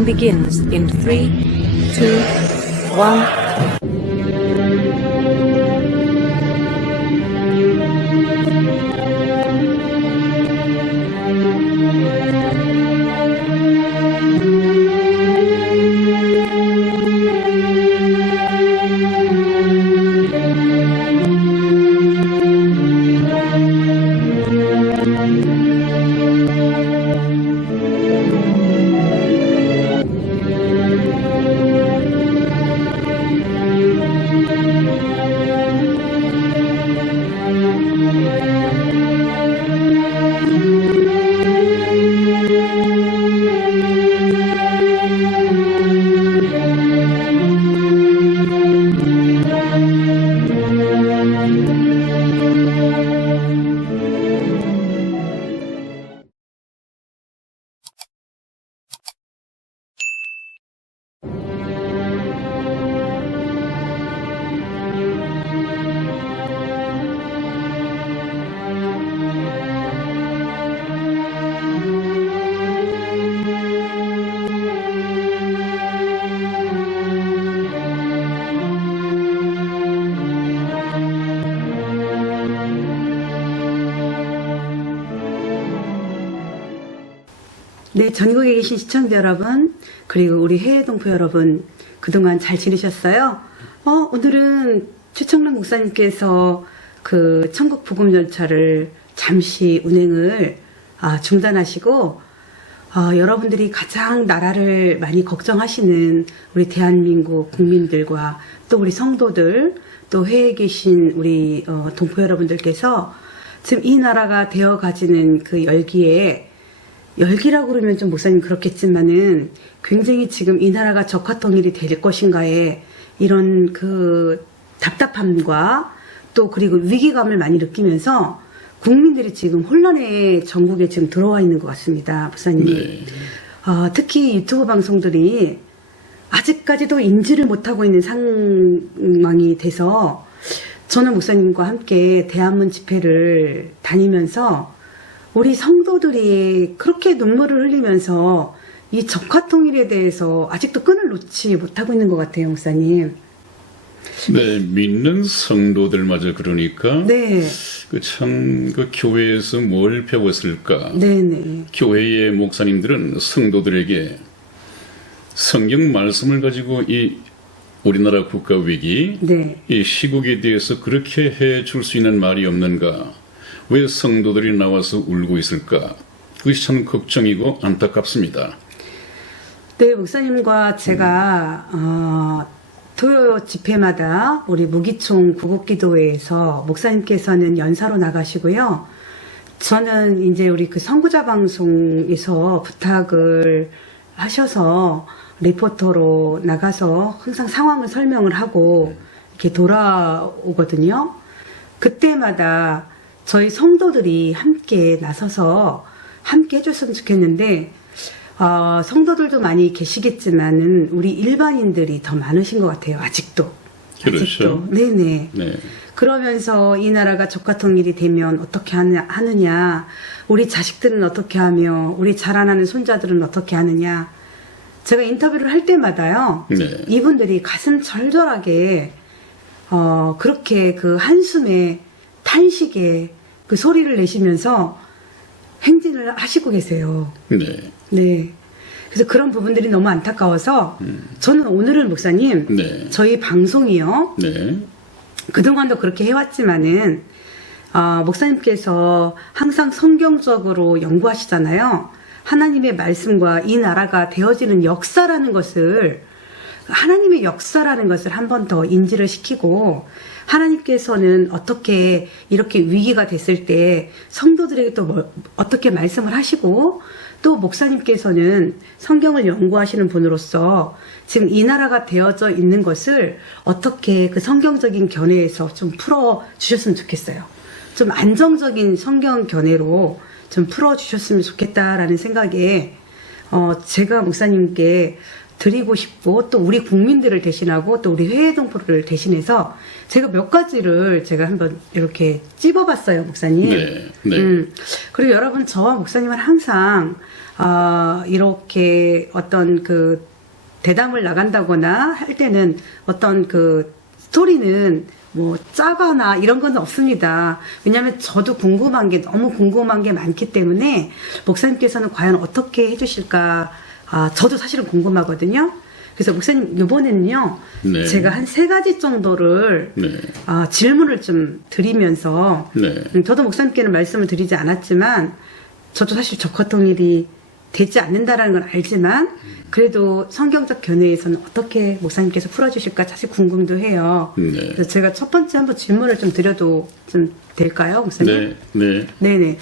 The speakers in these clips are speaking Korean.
Recording begins in 3, 2, 1. 네, 전국에 계신 시청자 여러분, 그리고 우리 해외 동포 여러분, 그동안 잘 지내셨어요? 오늘은 최청란 목사님께서 그 천국 복음 열차를 잠시 운행을 중단하시고, 여러분들이 가장 나라를 많이 걱정하시는 우리 대한민국 국민들과 또 우리 성도들, 또 해외에 계신 우리 동포 여러분들께서 지금 이 나라가 되어 가지는 그 열기라고 그러면 좀 목사님 그렇겠지만은 굉장히 지금 이 나라가 적화통일이 될 것인가에 이런 그 답답함과 또 그리고 위기감을 많이 느끼면서 국민들이 지금 혼란의 전국에 지금 들어와 있는 것 같습니다, 목사님. 네. 특히 유튜브 방송들이 아직까지도 인지를 못하고 있는 상황이 돼서 저는 목사님과 함께 대한문 집회를 다니면서 우리 성도들이 그렇게 눈물을 흘리면서 이 적화통일에 대해서 아직도 끈을 놓지 못하고 있는 것 같아요, 목사님. 네, 믿는 성도들마저 그러니까 네. 그 교회에서 뭘 배웠을까? 네네. 교회의 목사님들은 성도들에게 성경 말씀을 가지고 이 우리나라 국가 위기, 네. 이 시국에 대해서 그렇게 해줄 수 있는 말이 없는가? 왜 성도들이 나와서 울고 있을까? 그것이 참 걱정이고 안타깝습니다. 네, 목사님과 제가 토요 집회마다 우리 무기총 구국기도회에서 목사님께서는 연사로 나가시고요. 저는 이제 우리 그 선구자 방송에서 부탁을 하셔서 리포터로 나가서 항상 상황을 설명을 하고 이렇게 돌아오거든요. 그때마다 저희 성도들이 함께 나서서 함께 해줬으면 좋겠는데 성도들도 많이 계시겠지만은 우리 일반인들이 더 많으신 것 같아요. 아직도. 그렇죠. 네네. 네. 그러면서 이 나라가 적화통일이 되면 어떻게 하느냐, 우리 자식들은 어떻게 하며 우리 자라나는 손자들은 어떻게 하느냐. 제가 인터뷰를 할 때마다요. 네. 이분들이 가슴 절절하게 그렇게 그 한숨에 탄식에 그 소리를 내시면서 행진을 하시고 계세요. 네. 네. 그래서 그런 부분들이 너무 안타까워서 저는 오늘은 목사님, 네. 저희 방송이요. 네. 그동안도 그렇게 해왔지만은 목사님께서 항상 성경적으로 연구하시잖아요. 하나님의 말씀과 이 나라가 되어지는 역사라는 것을, 하나님의 역사라는 것을 한 번 더 인지를 시키고, 하나님께서는 어떻게 이렇게 위기가 됐을 때 성도들에게 또 어떻게 말씀을 하시고, 또 목사님께서는 성경을 연구하시는 분으로서 지금 이 나라가 되어져 있는 것을 어떻게 그 성경적인 견해에서 좀 풀어주셨으면 좋겠어요. 좀 안정적인 성경 견해로 좀 풀어주셨으면 좋겠다라는 생각에 제가 목사님께 드리고 싶고 또 우리 국민들을 대신하고 또 우리 회동포를 대신해서 제가 몇 가지를 제가 한번 이렇게 찝어봤어요, 목사님. 네, 네. 그리고 여러분 저와 목사님은 항상 이렇게 어떤 그 대담을 나간다거나 할 때는 어떤 그 스토리는 뭐 짜거나 이런 건 없습니다. 왜냐하면 저도 궁금한 게 너무 궁금한 게 많기 때문에 목사님께서는 과연 어떻게 해주실까 저도 사실은 궁금하거든요. 그래서 목사님 이번에는요 네. 제가 한 3가지 정도를 네. 질문을 좀 드리면서 네. 저도 목사님께는 말씀을 드리지 않았지만 저도 사실 적화통일이 되지 않는다라는 건 알지만 그래도 성경적 견해에서는 어떻게 목사님께서 풀어주실까 사실 궁금도 해요. 네. 그래서 제가 첫 번째 한번 질문을 좀 드려도 좀 될까요, 목사님? 네. 네. 네네.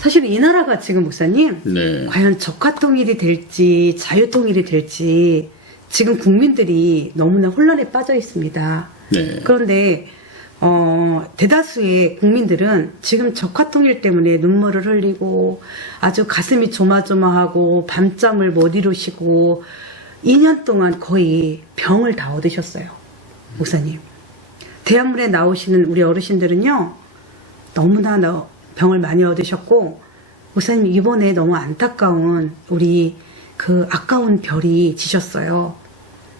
사실 이 나라가 지금 목사님 네. 과연 적화통일이 될지 자유통일이 될지 지금 국민들이 너무나 혼란에 빠져 있습니다. 네. 그런데 대다수의 국민들은 지금 적화통일 때문에 눈물을 흘리고 아주 가슴이 조마조마하고 밤잠을 못 이루시고 2년 동안 거의 병을 다 얻으셨어요. 목사님. 대한문에 나오시는 우리 어르신들은요. 너무나 병을 많이 얻으셨고 목사님 이번에 너무 안타까운 우리 그 아까운 별이 지셨어요.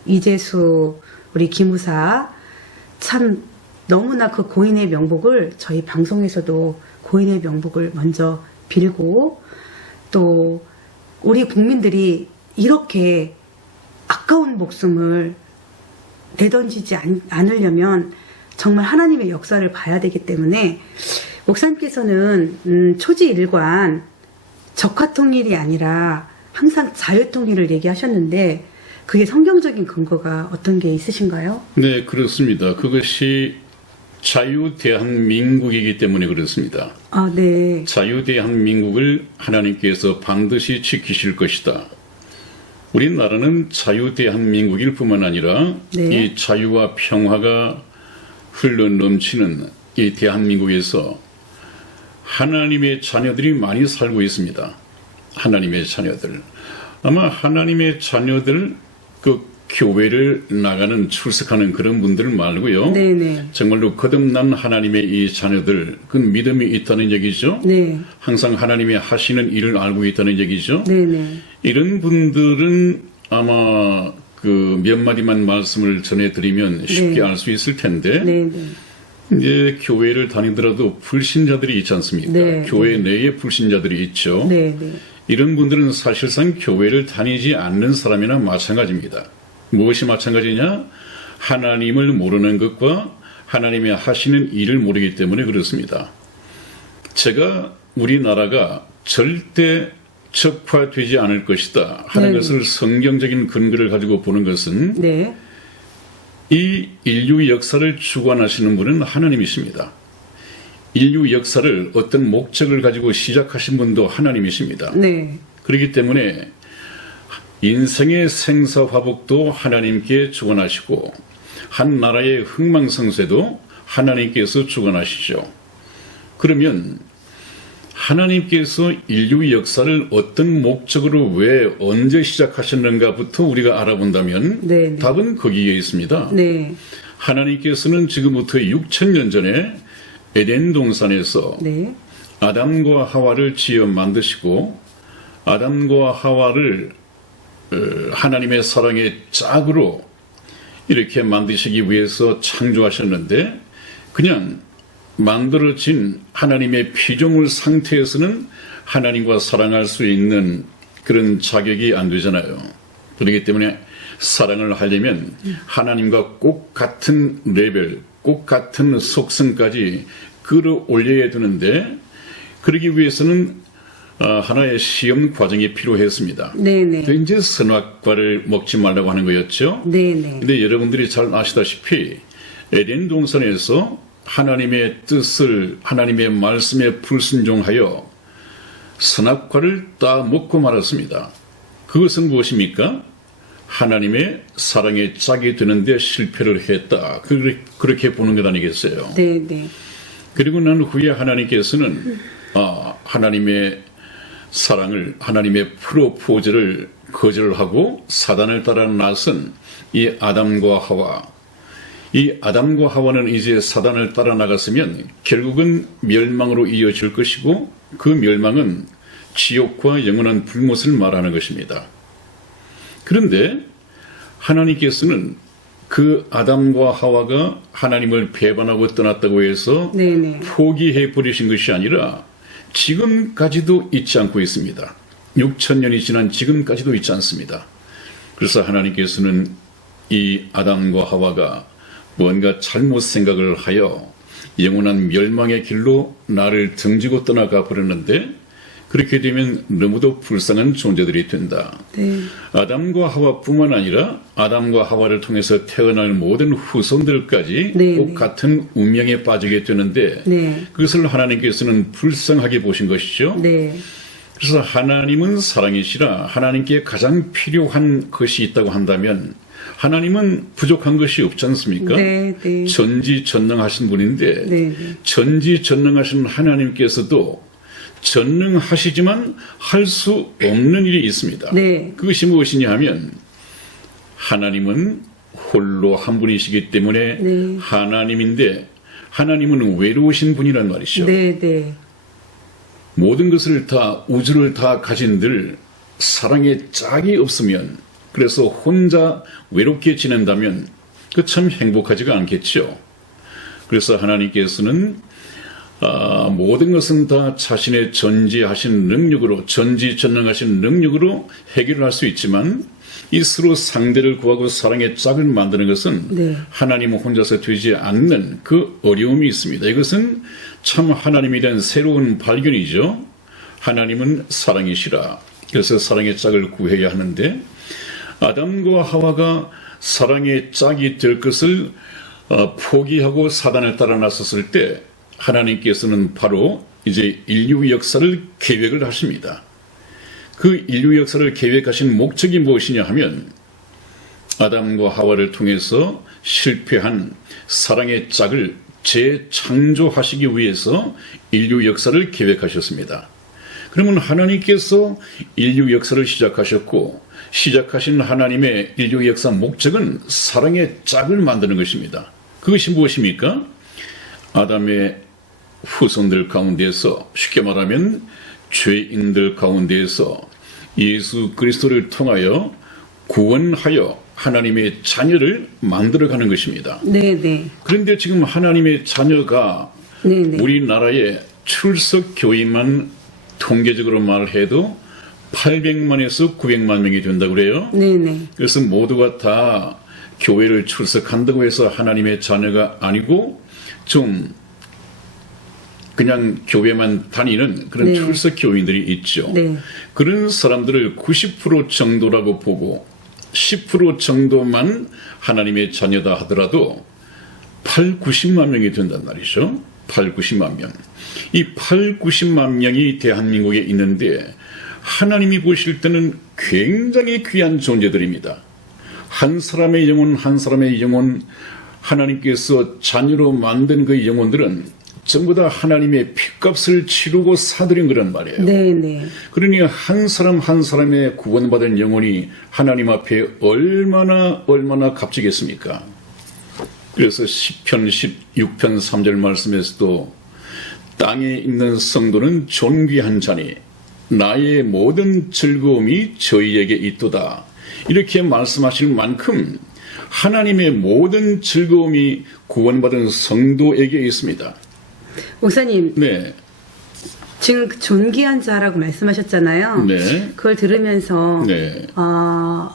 이재수 우리 기무사 참 너무나 그 고인의 명복을 저희 방송에서도 고인의 명복을 먼저 빌고 또 우리 국민들이 이렇게 아까운 목숨을 내던지지 않으려면 정말 하나님의 역사를 봐야 되기 때문에 목사님께서는 초지일관 적화통일이 아니라 항상 자유통일을 얘기하셨는데 그게 성경적인 근거가 어떤 게 있으신가요? 네, 그렇습니다. 그것이 자유대한민국이기 때문에 그렇습니다. 네. 자유대한민국을 하나님께서 반드시 지키실 것이다. 우리나라는 자유대한민국일 뿐만 아니라 네. 이 자유와 평화가 흘러넘치는 이 대한민국에서 하나님의 자녀들이 많이 살고 있습니다. 하나님의 자녀들. 아마 하나님의 자녀들 그 교회를 나가는 출석하는 그런 분들 말고요. 네네. 정말로 거듭난 하나님의 이 자녀들 그 믿음이 있다는 얘기죠. 네. 항상 하나님이 하시는 일을 알고 있다는 얘기죠. 네네. 이런 분들은 아마 그 몇 마디만 말씀을 전해드리면 쉽게 네. 알 수 있을 텐데 네네. 이제 교회를 다니더라도 불신자들이 있지 않습니까? 네. 교회 내에 불신자들이 있죠. 네네. 이런 분들은 사실상 교회를 다니지 않는 사람이나 마찬가지입니다. 무엇이 마찬가지냐? 하나님을 모르는 것과 하나님이 하시는 일을 모르기 때문에 그렇습니다. 제가 우리나라가 절대 적화되지 않을 것이다 하는 네. 것을 성경적인 근거를 가지고 보는 것은 네. 이 인류 역사를 주관하시는 분은 하나님이십니다. 인류 역사를 어떤 목적을 가지고 시작하신 분도 하나님이십니다. 네. 그렇기 때문에 인생의 생사화복도 하나님께 주관하시고 한 나라의 흥망성쇠도 하나님께서 주관하시죠. 그러면 하나님께서 인류 역사를 어떤 목적으로 왜 언제 시작하셨는가부터 우리가 알아본다면 네. 답은 거기에 있습니다. 네. 하나님께서는 지금부터 6,000년 전에 에덴 동산에서 네. 아담과 하와를 지어 만드시고 아담과 하와를 하나님의 사랑의 짝으로 이렇게 만드시기 위해서 창조하셨는데 그냥 만들어진 하나님의 피조물 상태에서는 하나님과 사랑할 수 있는 그런 자격이 안 되잖아요. 그렇기 때문에 사랑을 하려면 하나님과 꼭 같은 레벨, 꼭 같은 속성까지 끌어올려야 되는데 그러기 위해서는 하나의 시험 과정이 필요했습니다. 네네. 그 이제 선악과를 먹지 말라고 하는 거였죠. 네네. 근데 여러분들이 잘 아시다시피 에덴 동산에서 하나님의 뜻을 하나님의 말씀에 불순종하여 선악과를 따먹고 말았습니다. 그것은 무엇입니까? 하나님의 사랑의 짝이 되는데 실패를 했다. 그렇게 보는 것 아니겠어요? 네네. 그리고 난 후에 하나님께서는 하나님의 사랑을 하나님의 프로포즈를 거절하고 사단을 따라 나선 이 아담과 하와, 이 아담과 하와는 이제 사단을 따라 나갔으면 결국은 멸망으로 이어질 것이고 그 멸망은 지옥과 영원한 불못을 말하는 것입니다. 그런데 하나님께서는 그 아담과 하와가 하나님을 배반하고 떠났다고 해서 네네. 포기해 버리신 것이 아니라 지금까지도 잊지 않고 있습니다. 6,000년이 지난 지금까지도 잊지 않습니다. 그래서 하나님께서는 이 아담과 하와가 뭔가 잘못 생각을 하여 영원한 멸망의 길로 나를 등지고 떠나가 버렸는데 그렇게 되면 너무도 불쌍한 존재들이 된다. 네. 아담과 하와뿐만 아니라 아담과 하와를 통해서 태어날 모든 후손들까지 네, 꼭 네. 같은 운명에 빠지게 되는데 네. 그것을 하나님께서는 불쌍하게 보신 것이죠. 네. 그래서 하나님은 사랑이시라 하나님께 가장 필요한 것이 있다고 한다면 하나님은 부족한 것이 없지 않습니까? 네, 네. 전지전능하신 분인데 네. 전지전능하신 하나님께서도 전능하시지만 할 수 없는 일이 있습니다. 네. 그것이 무엇이냐 하면 하나님은 홀로 한 분이시기 때문에 네. 하나님인데 하나님은 외로우신 분이란 말이죠. 네, 네. 모든 것을 다 우주를 다 가진들 사랑의 짝이 없으면 그래서 혼자 외롭게 지낸다면 그 참 행복하지가 않겠죠. 그래서 하나님께서는 모든 것은 다 자신의 전지하신 능력으로 전지전능하신 능력으로 해결할 수 있지만 이 서로 상대를 구하고 사랑의 짝을 만드는 것은 네. 하나님 혼자서 되지 않는 그 어려움이 있습니다. 이것은 참 하나님에 대한 새로운 발견이죠. 하나님은 사랑이시라. 그래서 사랑의 짝을 구해야 하는데 아담과 하와가 사랑의 짝이 될 것을 포기하고 사단을 따라 나섰을 때 하나님께서는 바로 이제 인류 역사를 계획을 하십니다. 그 인류 역사를 계획하신 목적이 무엇이냐 하면 아담과 하와를 통해서 실패한 사랑의 짝을 재창조하시기 위해서 인류 역사를 계획하셨습니다. 그러면 하나님께서 인류 역사를 시작하셨고 시작하신 하나님의 인류 역사 목적은 사랑의 짝을 만드는 것입니다. 그것이 무엇입니까? 아담의 후손들 가운데서 쉽게 말하면 죄인들 가운데서 예수 그리스도를 통하여 구원하여 하나님의 자녀를 만들어가는 것입니다. 네네. 그런데 지금 하나님의 자녀가 네네. 우리나라의 출석 교인만 통계적으로 말해도 800만에서 900만 명이 된다고 그래요. 네네. 그래서 모두가 다 교회를 출석한다고 해서 하나님의 자녀가 아니고 좀 그냥 교회만 다니는 그런 네. 출석 교인들이 있죠. 네. 그런 사람들을 90% 정도라고 보고 10% 정도만 하나님의 자녀다 하더라도 8, 90만 명이 된단 말이죠. 8, 90만 명. 이 8, 90만 명이 대한민국에 있는데 하나님이 보실 때는 굉장히 귀한 존재들입니다. 한 사람의 영혼, 한 사람의 영혼, 하나님께서 자녀로 만든 그 영혼들은 전부 다 하나님의 핏값을 치르고 사들인 거란 말이에요. 네네. 그러니 한 사람 한 사람의 구원받은 영혼이 하나님 앞에 얼마나 값지겠습니까? 그래서 시편 16편 3절 말씀에서도 땅에 있는 성도는 존귀한 자니 나의 모든 즐거움이 저희에게 있도다. 이렇게 말씀하실 만큼 하나님의 모든 즐거움이 구원받은 성도에게 있습니다. 목사님, 네. 지금 그 존귀한 자라고 말씀하셨잖아요. 네. 그걸 들으면서 네.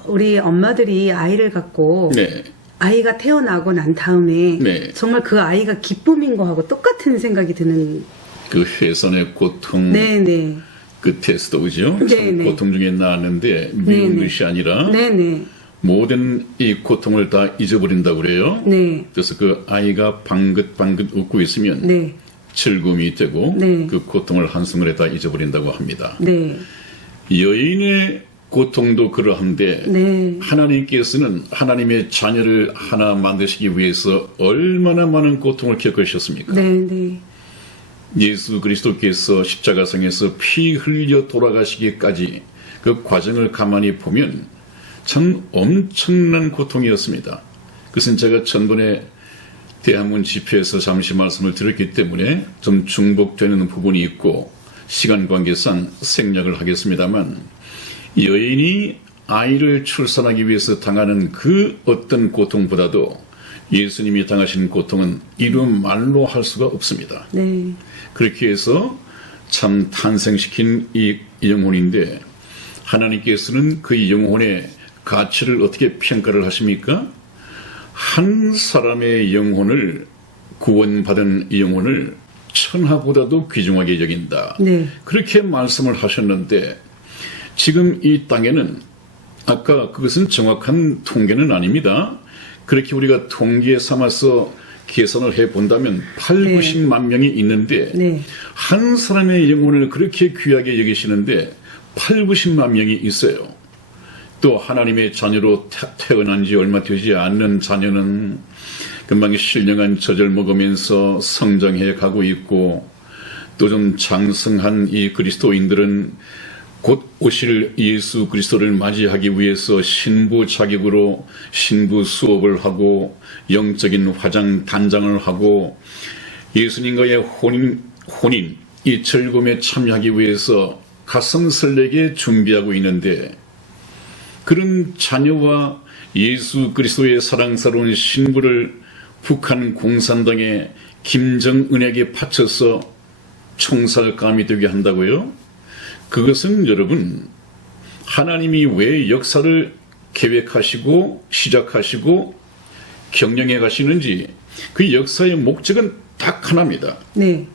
우리 엄마들이 아이를 갖고 네. 아이가 태어나고 난 다음에 네. 정말 그 아이가 기쁨인 거하고 똑같은 생각이 드는. 그 해선의 고통 네네. 끝에서도 그죠? 참 네네. 고통 중에 나왔는데 미운 네네. 것이 아니라 네네. 모든 이 고통을 다 잊어버린다고 그래요. 네. 그래서 그 아이가 방긋방긋 웃고 있으면 네. 즐거움이 되고 네. 그 고통을 한순간에 다 잊어버린다고 합니다. 네. 여인의 고통도 그러한데 네. 하나님께서는 하나님의 자녀를 하나 만드시기 위해서 얼마나 많은 고통을 겪으셨습니까? 네네. 예수 그리스도께서 십자가상에서 피 흘려 돌아가시기까지 그 과정을 가만히 보면 참 엄청난 고통이었습니다. 그것은 제가 전번에 대한문 집회에서 잠시 말씀을 드렸기 때문에 좀 중복되는 부분이 있고 시간 관계상 생략을 하겠습니다만, 여인이 아이를 출산하기 위해서 당하는 그 어떤 고통보다도 예수님이 당하신 고통은 이루 말로 할 수가 없습니다. 네. 그렇게 해서 참 탄생시킨 이 영혼인데, 하나님께서는 그 영혼의 가치를 어떻게 평가를 하십니까? 한 사람의 영혼을, 구원받은 영혼을 천하보다도 귀중하게 여긴다. 네. 그렇게 말씀을 하셨는데, 지금 이 땅에는, 아까 그것은 정확한 통계는 아닙니다. 그렇게 우리가 통계 삼아서 계산을 해본다면 8, 네. 90만 명이 있는데, 네. 한 사람의 영혼을 그렇게 귀하게 여기시는데 8, 90만 명이 있어요. 또 하나님의 자녀로 태어난 지 얼마 되지 않는 자녀는 금방 신령한 젖을 먹으면서 성장해 가고 있고, 또 좀 장성한 이 그리스도인들은 곧 오실 예수 그리스도를 맞이하기 위해서 신부 자격으로 신부 수업을 하고 영적인 화장 단장을 하고 예수님과의 혼인 이 즐거움에 참여하기 위해서 가슴 설레게 준비하고 있는데, 그런 자녀와 예수 그리스도의 사랑스러운 신부를 북한 공산당의 김정은에게 바쳐서 총살감이 되게 한다고요? 그것은 여러분, 하나님이 왜 역사를 계획하시고 시작하시고 경영해 가시는지 그 역사의 목적은 딱 하나입니다. 네.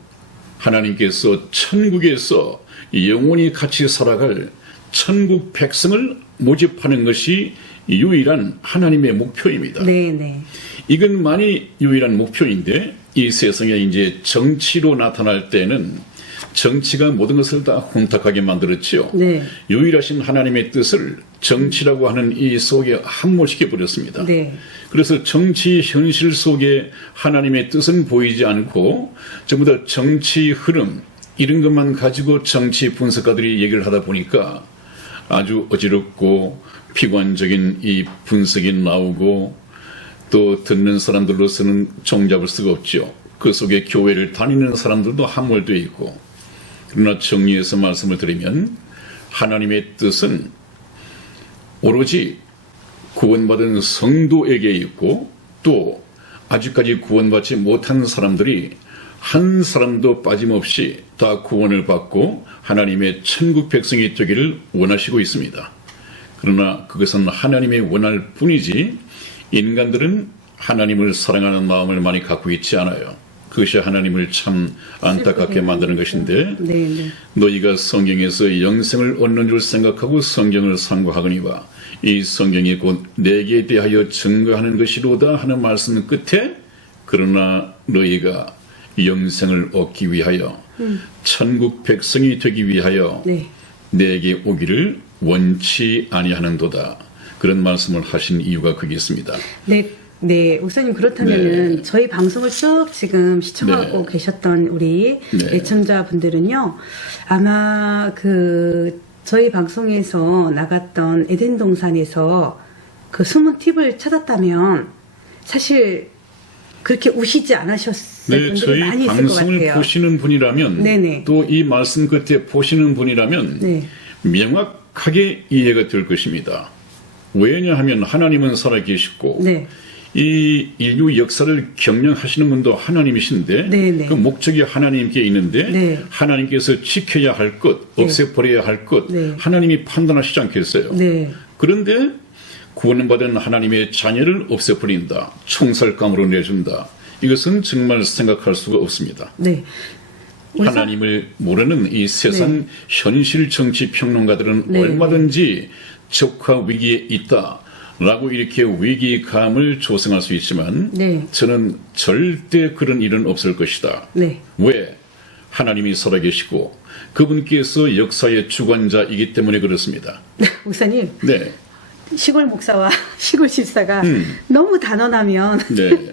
하나님께서 천국에서 영원히 같이 살아갈 천국 백성을 모집하는 것이 유일한 하나님의 목표입니다. 네. 네. 이것만이 유일한 목표인데, 이 세상에 이제 정치로 나타날 때는 정치가 모든 것을 다 혼탁하게 만들었지요. 네. 유일하신 하나님의 뜻을 정치라고 하는 이 속에 함몰시켜 버렸습니다. 네. 그래서 정치 현실 속에 하나님의 뜻은 보이지 않고 전부 다 정치 흐름 이런 것만 가지고 정치 분석가들이 얘기를 하다 보니까 아주 어지럽고 비관적인 이 분석이 나오고, 또 듣는 사람들로서는 종잡을 수가 없죠. 그 속에 교회를 다니는 사람들도 함몰되어 있고. 그러나 정리해서 말씀을 드리면, 하나님의 뜻은 오로지 구원받은 성도에게 있고, 또 아직까지 구원받지 못한 사람들이 한 사람도 빠짐없이 다 구원을 받고 하나님의 천국 백성이 되기를 원하시고 있습니다. 그러나 그것은 하나님의 원할 뿐이지, 인간들은 하나님을 사랑하는 마음을 많이 갖고 있지 않아요. 그것이 하나님을 참 안타깝게 만드는 것인데, 네. 네. 너희가 성경에서 영생을 얻는 줄 생각하고 성경을 상고하거니와 이 성경이 곧 내게 대하여 증거하는 것이로다 하는 말씀 끝에, 그러나 너희가 영생을 얻기 위하여 천국 백성이 되기 위하여 네. 내게 오기를 원치 아니하는도다. 그런 말씀을 하신 이유가 거기 있습니다. 네. 네, 목사님 그렇다면은 네. 저희 방송을 쭉 지금 시청하고 네. 계셨던 우리 네. 애청자분들은요, 아마 그 저희 방송에서 나갔던 에덴 동산에서 그 숨은 팁을 찾았다면 사실 그렇게 우시지 않으셨을 네, 분들이 저희 많이 있을 것 방송을 같아요. 보시는 분이라면, 네네. 또 이 말씀 끝에 보시는 분이라면 네. 명확하게 이해가 될 것입니다. 왜냐하면 하나님은 살아계시고, 네. 이 인류 역사를 경영하시는 분도 하나님이신데, 네네. 그 목적이 하나님께 있는데, 네. 하나님께서 지켜야 할 것, 네. 없애버려야 할 것, 네. 하나님이 판단하시지 않겠어요? 네. 그런데 구원받은 하나님의 자녀를 없애버린다, 총살감으로 내준다, 이것은 정말 생각할 수가 없습니다. 네. 하나님을 모르는 이 세상 네. 현실 정치 평론가들은 네. 얼마든지 적화 위기에 있다라고 이렇게 위기감을 조성할 수 있지만, 네. 저는 절대 그런 일은 없을 것이다. 네. 왜? 하나님이 살아계시고 그분께서 역사의 주관자이기 때문에 그렇습니다. 목사님, 네, 시골 목사와 시골 집사가 너무 단언하면 네.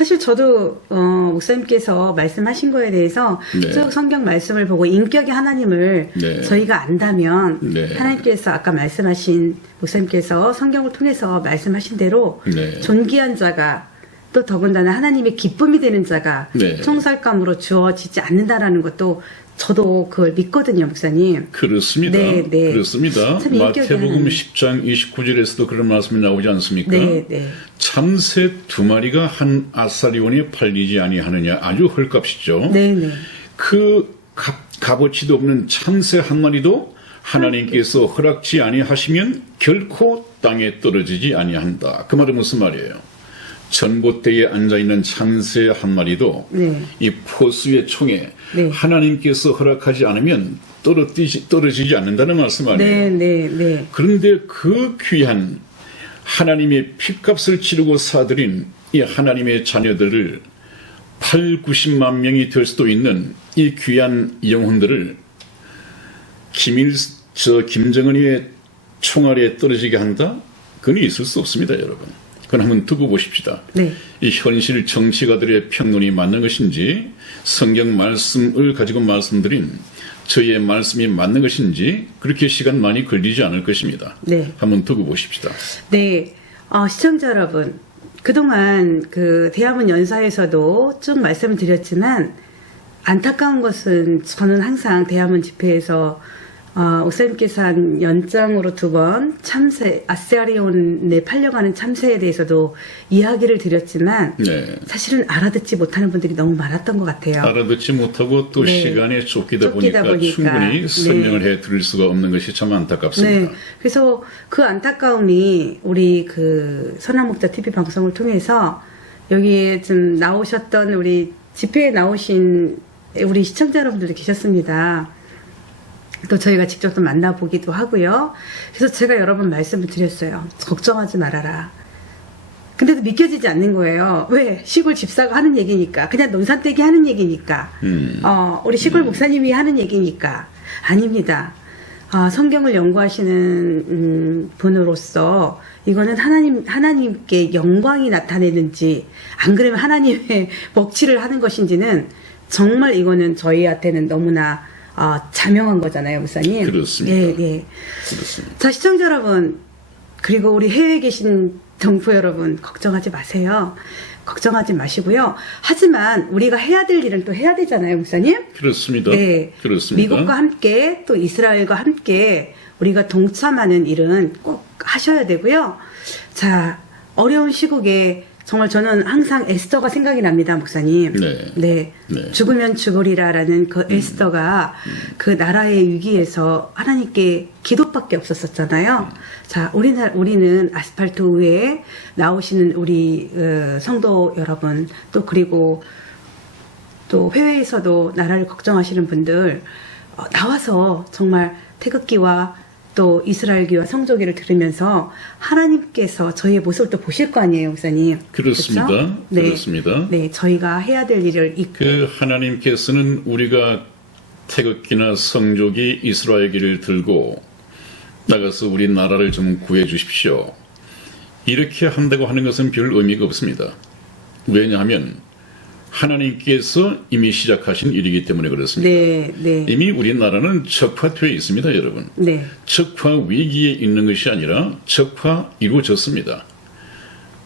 사실 저도 목사님께서 말씀하신 거에 대해서 네. 쭉 성경 말씀을 보고 인격의 하나님을 네. 저희가 안다면 네. 하나님께서 아까 말씀하신 목사님께서 성경을 통해서 말씀하신 대로 네. 존귀한 자가 또 더군다나 하나님의 기쁨이 되는 자가 네. 총살감으로 주어지지 않는다라는 것도 저도 그걸 믿거든요, 목사님. 그렇습니다. 네, 네. 그렇습니다. 참 인격이 마태복음 하나님. 10장 29절에서도 그런 말씀이 나오지 않습니까? 네, 네. 참새 2마리가 한 아사리온에 팔리지 아니하느냐. 아주 헐값이죠. 네, 네. 그 값어치도 없는 참새 한 마리도 하나님께서 허락지 아니하시면 결코 땅에 떨어지지 아니한다. 그 말은 무슨 말이에요? 전봇대에 앉아있는 참새 한 마리도 네. 이 포수의 총에 네. 하나님께서 허락하지 않으면 떨어지지 않는다는 말씀 아니에요. 네, 네, 네. 그런데 그 귀한 하나님의 핏값을 치르고 사들인 이 하나님의 자녀들을 8, 90만 명이 될 수도 있는 이 귀한 영혼들을 김정은이의 총알에 떨어지게 한다? 그건 있을 수 없습니다, 여러분. 그건 한번 두고 보십시다. 네. 이 현실 정치가들의 평론이 맞는 것인지 성경 말씀을 가지고 말씀드린 저희의 말씀이 맞는 것인지 그렇게 시간 많이 걸리지 않을 것입니다. 네. 한번 두고 보십시다. 네, 시청자 여러분, 그동안 그 대한문 연사에서도 쭉 말씀드렸지만 안타까운 것은 저는 항상 대한문 집회에서 목사님께서 한 연장으로 2번 참새, 아세리온에 팔려가는 참새에 대해서도 이야기를 드렸지만 네. 사실은 알아듣지 못하는 분들이 너무 많았던 것 같아요. 알아듣지 못하고 또 네. 시간에 쫓기다 쫓기다 보니까 충분히 네. 설명을 해드릴 수가 없는 것이 참 안타깝습니다. 네. 그래서 그 안타까움이 우리 그 선한목자 TV 방송을 통해서 여기에 좀 나오셨던 우리 집회에 나오신 우리 시청자 여러분들도 계셨습니다. 또 저희가 직접 또 만나보기도 하고요. 그래서 제가 여러 번 말씀을 드렸어요. 걱정하지 말아라. 근데도 믿겨지지 않는 거예요. 왜? 시골 집사가 하는 얘기니까. 그냥 논산떼기 하는 얘기니까. 우리 시골 목사님이 하는 얘기니까. 아닙니다. 성경을 연구하시는 분으로서 이거는 하나님께 영광이 나타내는지, 안 그러면 하나님의 먹칠을 하는 것인지는 정말 이거는 저희한테는 너무나 자명한 거잖아요, 목사님. 그렇습니다. 예, 예. 그렇습니다. 자, 시청자 여러분, 그리고 우리 해외에 계신 동포 여러분, 걱정하지 마세요. 걱정하지 마시고요. 하지만 우리가 해야 될 일은 또 해야 되잖아요, 목사님. 그렇습니다. 네. 그렇습니다. 미국과 함께 또 이스라엘과 함께 우리가 동참하는 일은 꼭 하셔야 되고요. 자, 어려운 시국에 정말 저는 항상 에스더가 생각이 납니다, 목사님. 네. 네. 네. 죽으면 죽으리라라는 그 에스더가 그 나라의 위기에서 하나님께 기도밖에 없었었잖아요. 자, 우리는 아스팔트 위에 나오시는 우리 성도 여러분, 또 그리고 또 해외에서도 나라를 걱정하시는 분들 나와서 정말 태극기와 또 이스라엘기와 성조기를 들으면서 하나님께서 저희의 모습을 또 보실 거 아니에요, 목사님. 그렇습니다. 그렇죠? 네. 그렇습니다. 네, 저희가 해야 될 일을 잊고. 그 하나님께서는 우리가 태극기나 성조기 이스라엘기를 들고 나가서 우리 나라를 좀 구해 주십시오. 이렇게 한다고 하는 것은 별 의미가 없습니다. 왜냐하면 하나님께서 이미 시작하신 일이기 때문에 그렇습니다. 네, 네. 이미 우리나라는 적화되어 있습니다, 여러분. 네. 적화 위기에 있는 것이 아니라 적화 이루어졌습니다.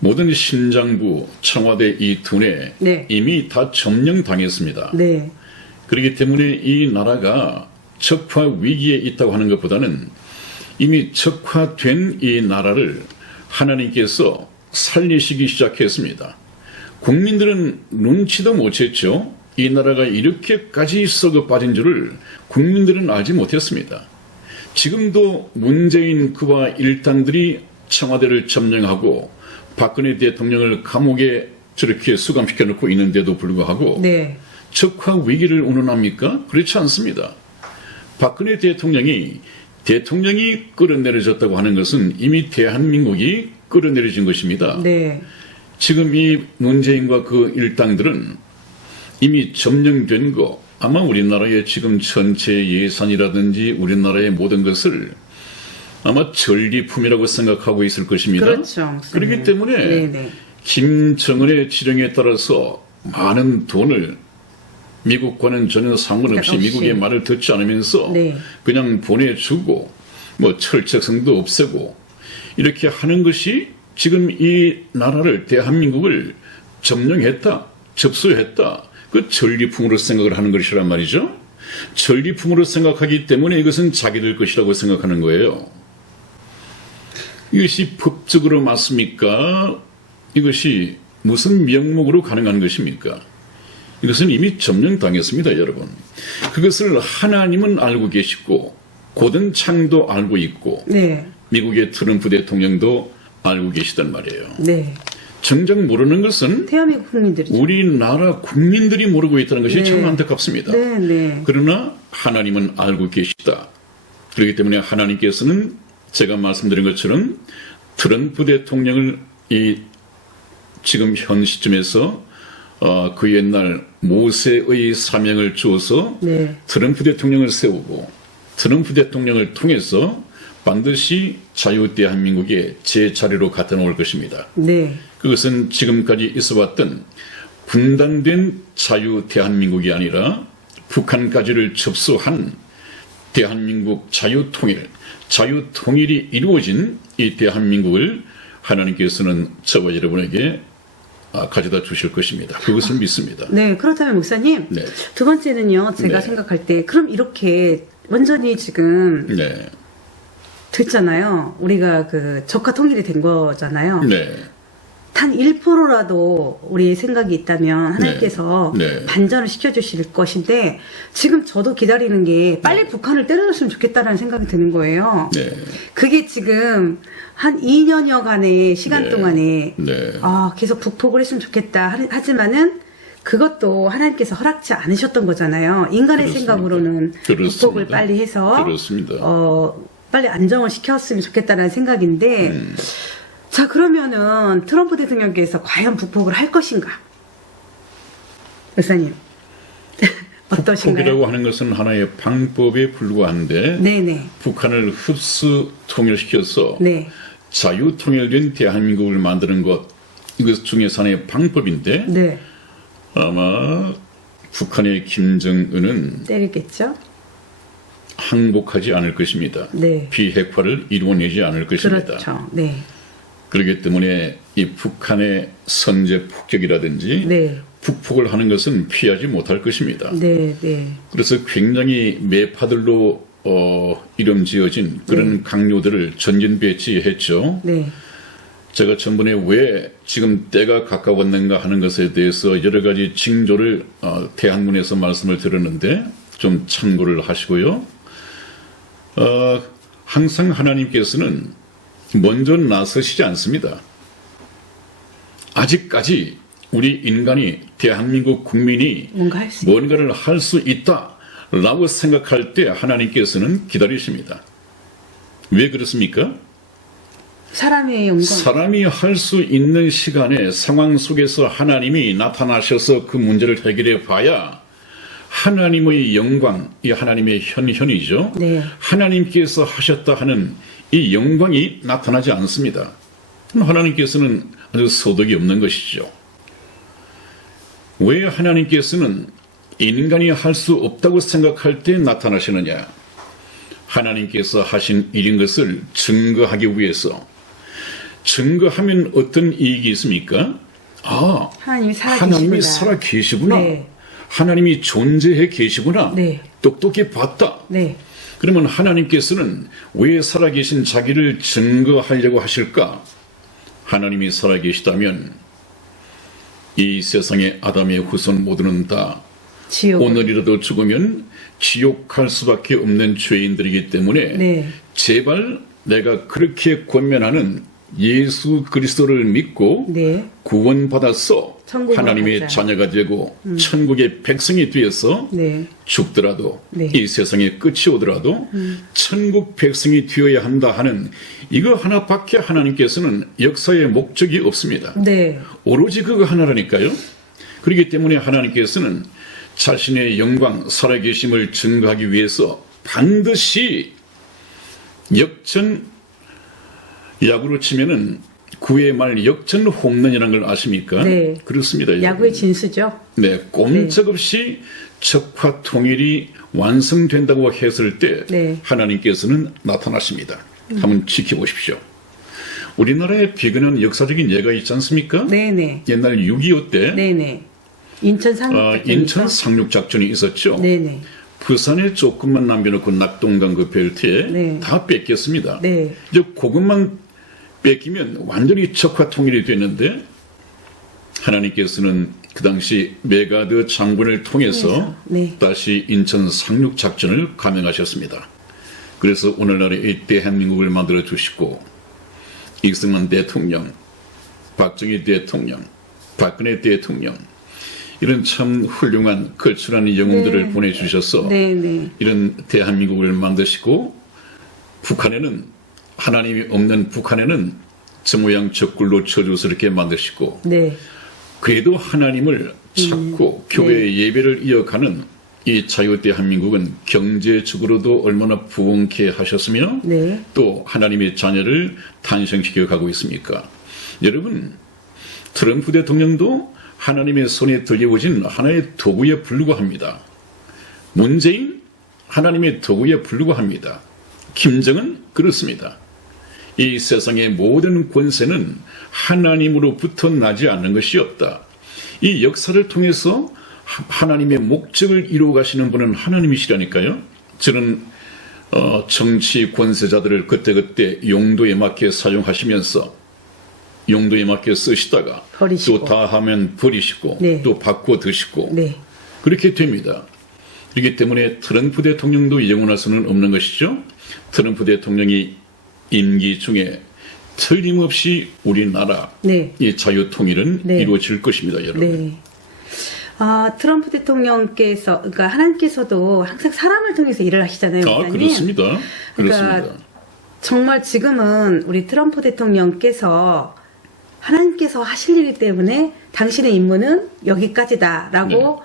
모든 신장부, 청와대 이 두뇌 네. 이미 다 점령당했습니다. 네. 그렇기 때문에 이 나라가 적화 위기에 있다고 하는 것보다는 이미 적화된 이 나라를 하나님께서 살리시기 시작했습니다. 국민들은 눈치도 못 챘죠. 이 나라가 이렇게까지 썩어 빠진 줄을 국민들은 알지 못했습니다. 지금도 문재인 그와 일당들이 청와대를 점령하고 박근혜 대통령을 감옥에 저렇게 수감시켜 놓고 있는데도 불구하고 네. 적화 위기를 운운합니까? 그렇지 않습니다. 박근혜 대통령이 끌어내려졌다고 하는 것은 이미 대한민국이 끌어내려진 것입니다. 네. 지금 이 문재인과 그 일당들은 이미 점령된 거, 아마 우리나라의 지금 전체 예산이라든지 우리나라의 모든 것을 아마 전리품이라고 생각하고 있을 것입니다. 그렇죠. 그렇기 때문에 네네. 김정은의 지령에 따라서 많은 돈을 미국과는 전혀 상관없이 없이. 미국의 말을 듣지 않으면서 네. 그냥 보내주고 뭐 철책성도 없애고 이렇게 하는 것이 지금 이 나라를 대한민국을 점령했다, 접수했다. 그 전리품으로 생각을 하는 것이란 말이죠. 전리품으로 생각하기 때문에 이것은 자기들 것이라고 생각하는 거예요. 이것이 법적으로 맞습니까? 이것이 무슨 명목으로 가능한 것입니까? 이것은 이미 점령당했습니다, 여러분. 그것을 하나님은 알고 계시고 고든창도 알고 있고 네. 미국의 트럼프 대통령도 알고 계시단 말이에요. 네. 정작 모르는 것은 대한민국 국민들이죠. 우리나라 국민들이 모르고 있다는 것이 네. 참 안타깝습니다. 네, 네. 그러나 하나님은 알고 계시다. 그렇기 때문에 하나님께서는 제가 말씀드린 것처럼 트럼프 대통령을 지금 현 시점에서 그 옛날 모세의 사명을 주어서 네. 트럼프 대통령을 세우고 트럼프 대통령을 통해서 반드시 자유 대한민국의 제자리로 갖다 놓을 것입니다. 네. 그것은 지금까지 있어왔던 분단된 자유 대한민국이 아니라 북한까지를 접수한 대한민국 자유통일이 이루어진 이 대한민국을 하나님께서는 저와 여러분에게 가져다 주실 것입니다. 그것을 믿습니다. 네, 그렇다면 목사님, 네. 두 번째는요, 제가 네. 생각할 때, 그럼 이렇게 완전히 지금 네. 됐잖아요. 우리가 그 적화 통일이 된 거잖아요. 네. 단 1%라도 우리의 생각이 있다면 하나님께서 네. 반전을 시켜주실 것인데, 지금 저도 기다리는 게 빨리 네. 북한을 때려줬으면 좋겠다라는 생각이 드는 거예요. 네. 그게 지금 한 2년여간의 시간 네. 동안에 네. 계속 북폭을 했으면 좋겠다 하지만은 그것도 하나님께서 허락지 않으셨던 거잖아요. 인간의 그렇습니다. 생각으로는 그렇습니다. 북폭을 빨리 해서 그렇습니다. 빨리 안정을 시켰으면 좋겠다라는 생각인데 자, 그러면은 트럼프 대통령께서 과연 북폭을 할 것인가? 목사님 어떠신가요? 북폭이라고 하는 것은 하나의 방법에 불과한데 네네. 북한을 흡수 통일시켜서 네. 자유통일된 대한민국을 만드는 것, 이것 중에서 하나의 방법인데 네. 아마 북한의 김정은은 때리겠죠? 항복하지 않을 것입니다. 네. 비핵화를 이루어내지 않을 것입니다. 그렇죠. 네. 그렇기 때문에 이 북한의 선제 폭격이라든지 네. 북폭을 하는 것은 피하지 못할 것입니다. 네. 네. 그래서 굉장히 매파들로 이름 지어진 그런 강요들을 전진 배치했죠. 네. 제가 전번에 왜 지금 때가 가까웠는가 하는 것에 대해서 여러 가지 징조를 대한문에서 말씀을 드렸는데 좀 참고를 하시고요. 항상 하나님께서는 먼저 나서시지 않습니다. 아직까지 우리 인간이 대한민국 국민이 뭔가를 할 수 있다라고 생각할 때 하나님께서는 기다리십니다. 왜 그렇습니까? 사람의 영광. 사람이 할 수 있는 시간에 상황 속에서 하나님이 나타나셔서 그 문제를 해결해 봐야 하나님의 영광, 이 하나님의 현현이죠. 네. 하나님께서 하셨다 하는 이 영광이 나타나지 않습니다. 하나님께서는 아주 소득이 없는 것이죠. 왜 하나님께서는 인간이 할 수 없다고 생각할 때 나타나시느냐? 하나님께서 하신 일인 것을 증거하기 위해서. 증거하면 어떤 이익이 있습니까? 하나님이 살아 계시구나. 네. 하나님이 존재해 계시구나. 네. 똑똑히 봤다. 네. 그러면 하나님께서는 왜 살아계신 자기를 증거하려고 하실까? 하나님이 살아계시다면 이 세상의 아담의 후손 모두는 다 오늘이라도 죽으면 지옥 갈 수밖에 없는 죄인들이기 때문에 제발 내가 그렇게 권면하는 예수 그리스도를 믿고 구원받아서 하나님의 자녀가 되고 천국의 백성이 되어서 죽더라도 이 세상의 끝이 오더라도 천국 백성이 되어야 한다 하는 이거 하나밖에 하나님께서는 역사의 목적이 없습니다. 오로지 그거 하나라니까요. 그렇기 때문에 하나님께서는 자신의 영광 살아계심을 증거하기 위해서 반드시 역전 야구로 치면은 9회 말 역전 홈런이라는 걸 아십니까? 네. 그렇습니다. 여러분. 야구의 진수죠. 네, 꼼짝없이 적화 통일이 완성된다고 했을 때 네. 하나님께서는 나타나십니다. 한번 지켜보십시오. 우리나라에 비근한 역사적인 예가 있지 않습니까? 네네. 옛날 6.25 때 네네. 인천 상륙작전. 인천 상륙작전이 있었죠. 네네. 부산에 조금만 남겨놓고 낙동강 그 벨트에 네. 다 뺏겼습니다. 네. 이제 그것만 뺏기면 완전히 적화 통일이 됐는데 하나님께서는 그 당시 메가드 장군을 통해서 네. 다시 인천 상륙작전을 감행하셨습니다. 그래서 오늘날의 이 대한민국을 만들어 주시고 이승만 대통령, 박정희 대통령, 박근혜 대통령 이런 참 훌륭한 걸출한 영웅들을 네. 보내주셔서 네네. 이런 대한민국을 만드시고 북한에는 하나님이 없는 북한에는 저 모양 저 꿀로 저주스럽게 만드시고 네. 그래도 하나님을 찾고 교회의 예배를 이어가는 이 자유 대한민국은 경제적으로도 얼마나 부흥케 하셨으며 네. 또 하나님의 자녀를 탄생시켜 가고 있습니까? 여러분 트럼프 대통령도 하나님의 손에 들려오진 하나의 도구에 불과합니다. 문재인 하나님의 도구에 불과합니다. 김정은 그렇습니다. 이 세상의 모든 권세는 하나님으로부터 나지 않는 것이 없다. 이 역사를 통해서 하나님의 목적을 이루어 가시는 분은 하나님이시라니까요. 저는 정치 권세자들을 그때그때 용도에 맞게 사용하시면서 용도에 맞게 쓰시다가 버리시고. 또 다 하면 버리시고 네. 또 바꿔 드시고 네. 그렇게 됩니다. 그렇기 때문에 트럼프 대통령도 영원할 수는 없는 것이죠. 트럼프 대통령이 임기 중에 틀림없이 우리나라 네. 이 자유 통일은 네. 이루어질 것입니다, 여러분. 네. 트럼프 대통령께서, 그러니까 하나님께서도 항상 사람을 통해서 일을 하시잖아요. 아, 목사님. 그렇습니다. 그러니까 그렇습니다. 정말 지금은 우리 트럼프 대통령께서 하나님께서 하실 일이기 때문에 당신의 임무는 여기까지다라고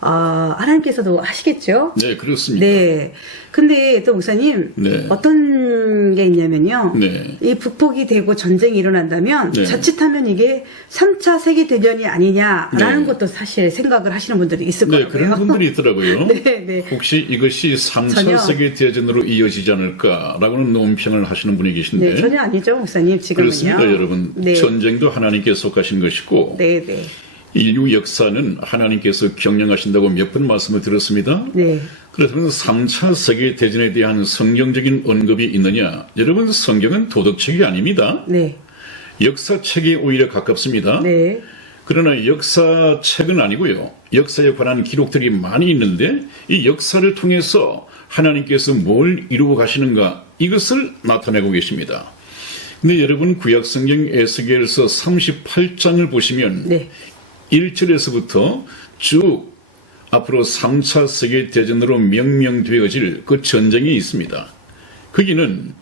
하나님께서도 하시겠죠. 네, 그렇습니다. 네. 근데 또 목사님 네. 어떤 게 있냐면요. 네. 이 북폭이 되고 전쟁이 일어난다면 네. 자칫하면 이게 3차 세계대전이 아니냐라는 네. 것도 사실 생각을 하시는 분들이 있을 네, 거고요. 그런 분들이 있더라고요. 네, 네. 혹시 이것이 3차 전혀. 세계대전으로 이어지지 않을까라고는 논평을 하시는 분이 계신데 네, 전혀 아니죠, 목사님. 지금은요. 그렇습니다, 여러분. 네. 전쟁도 하나님께 속하신 것이고 네, 네. 인류 역사는 하나님께서 경영하신다고 몇 번 말씀을 드렸습니다. 네. 그렇다면 3차 세계대전에 대한 성경적인 언급이 있느냐? 여러분, 성경은 도덕책이 아닙니다. 네. 역사책에 오히려 가깝습니다. 네. 그러나 역사책은 아니고요. 역사에 관한 기록들이 많이 있는데 이 역사를 통해서 하나님께서 뭘 이루어 가시는가 이것을 나타내고 계십니다. 근데 여러분 구약성경 에스겔서 38장을 보시면 네. 1절에서부터 쭉 앞으로 3차 세계대전으로 명명되어질 그 전쟁이 있습니다. 거기는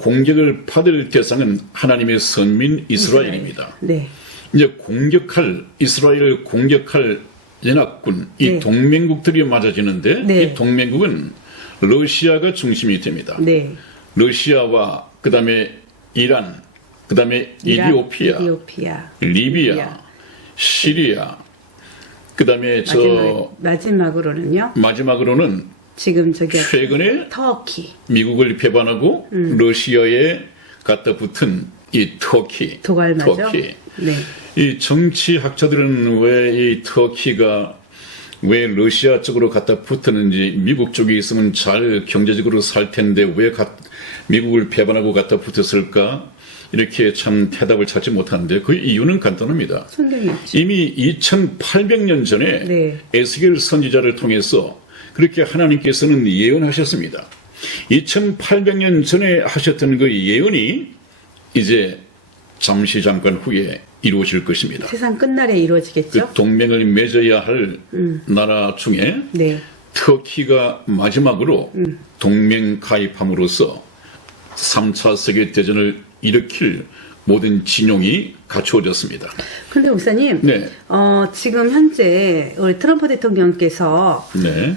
공격을 받을 대상은 하나님의 선민 이스라엘입니다. 네. 이제 이스라엘을 공격할 연합군, 이 네. 동맹국들이 맞아지는데 네. 이 동맹국은 러시아가 중심이 됩니다. 네. 러시아와 그 다음에 이란, 그 다음에 이디오피아, 리비아, 시리아, 그 다음에 마지막으로는 지금 저기 최근에 터키 미국을 배반하고 러시아에 갖다 붙은 이 도갈마죠. 터키. 네. 이 정치학자들은 왜 이 터키가 왜 러시아 쪽으로 갖다 붙었는지 미국 쪽에 있으면 잘 경제적으로 살 텐데 왜 미국을 배반하고 갖다 붙었을까? 이렇게 참 대답을 찾지 못하는데 그 이유는 간단합니다. 성경이었죠. 이미 2800년 전에 네. 에스겔 선지자를 통해서 그렇게 하나님께서는 예언하셨습니다. 2800년 전에 하셨던 그 예언이 이제 잠깐 후에 이루어질 것입니다. 세상 끝날에 이루어지겠죠. 그 동맹을 맺어야 할 나라 중에 네. 터키가 마지막으로 동맹 가입함으로써 3차 세계대전을 일으킬 모든 진용이 갖추어졌습니다. 그런데 목사님, 네. 지금 현재 우리 트럼프 대통령께서 네.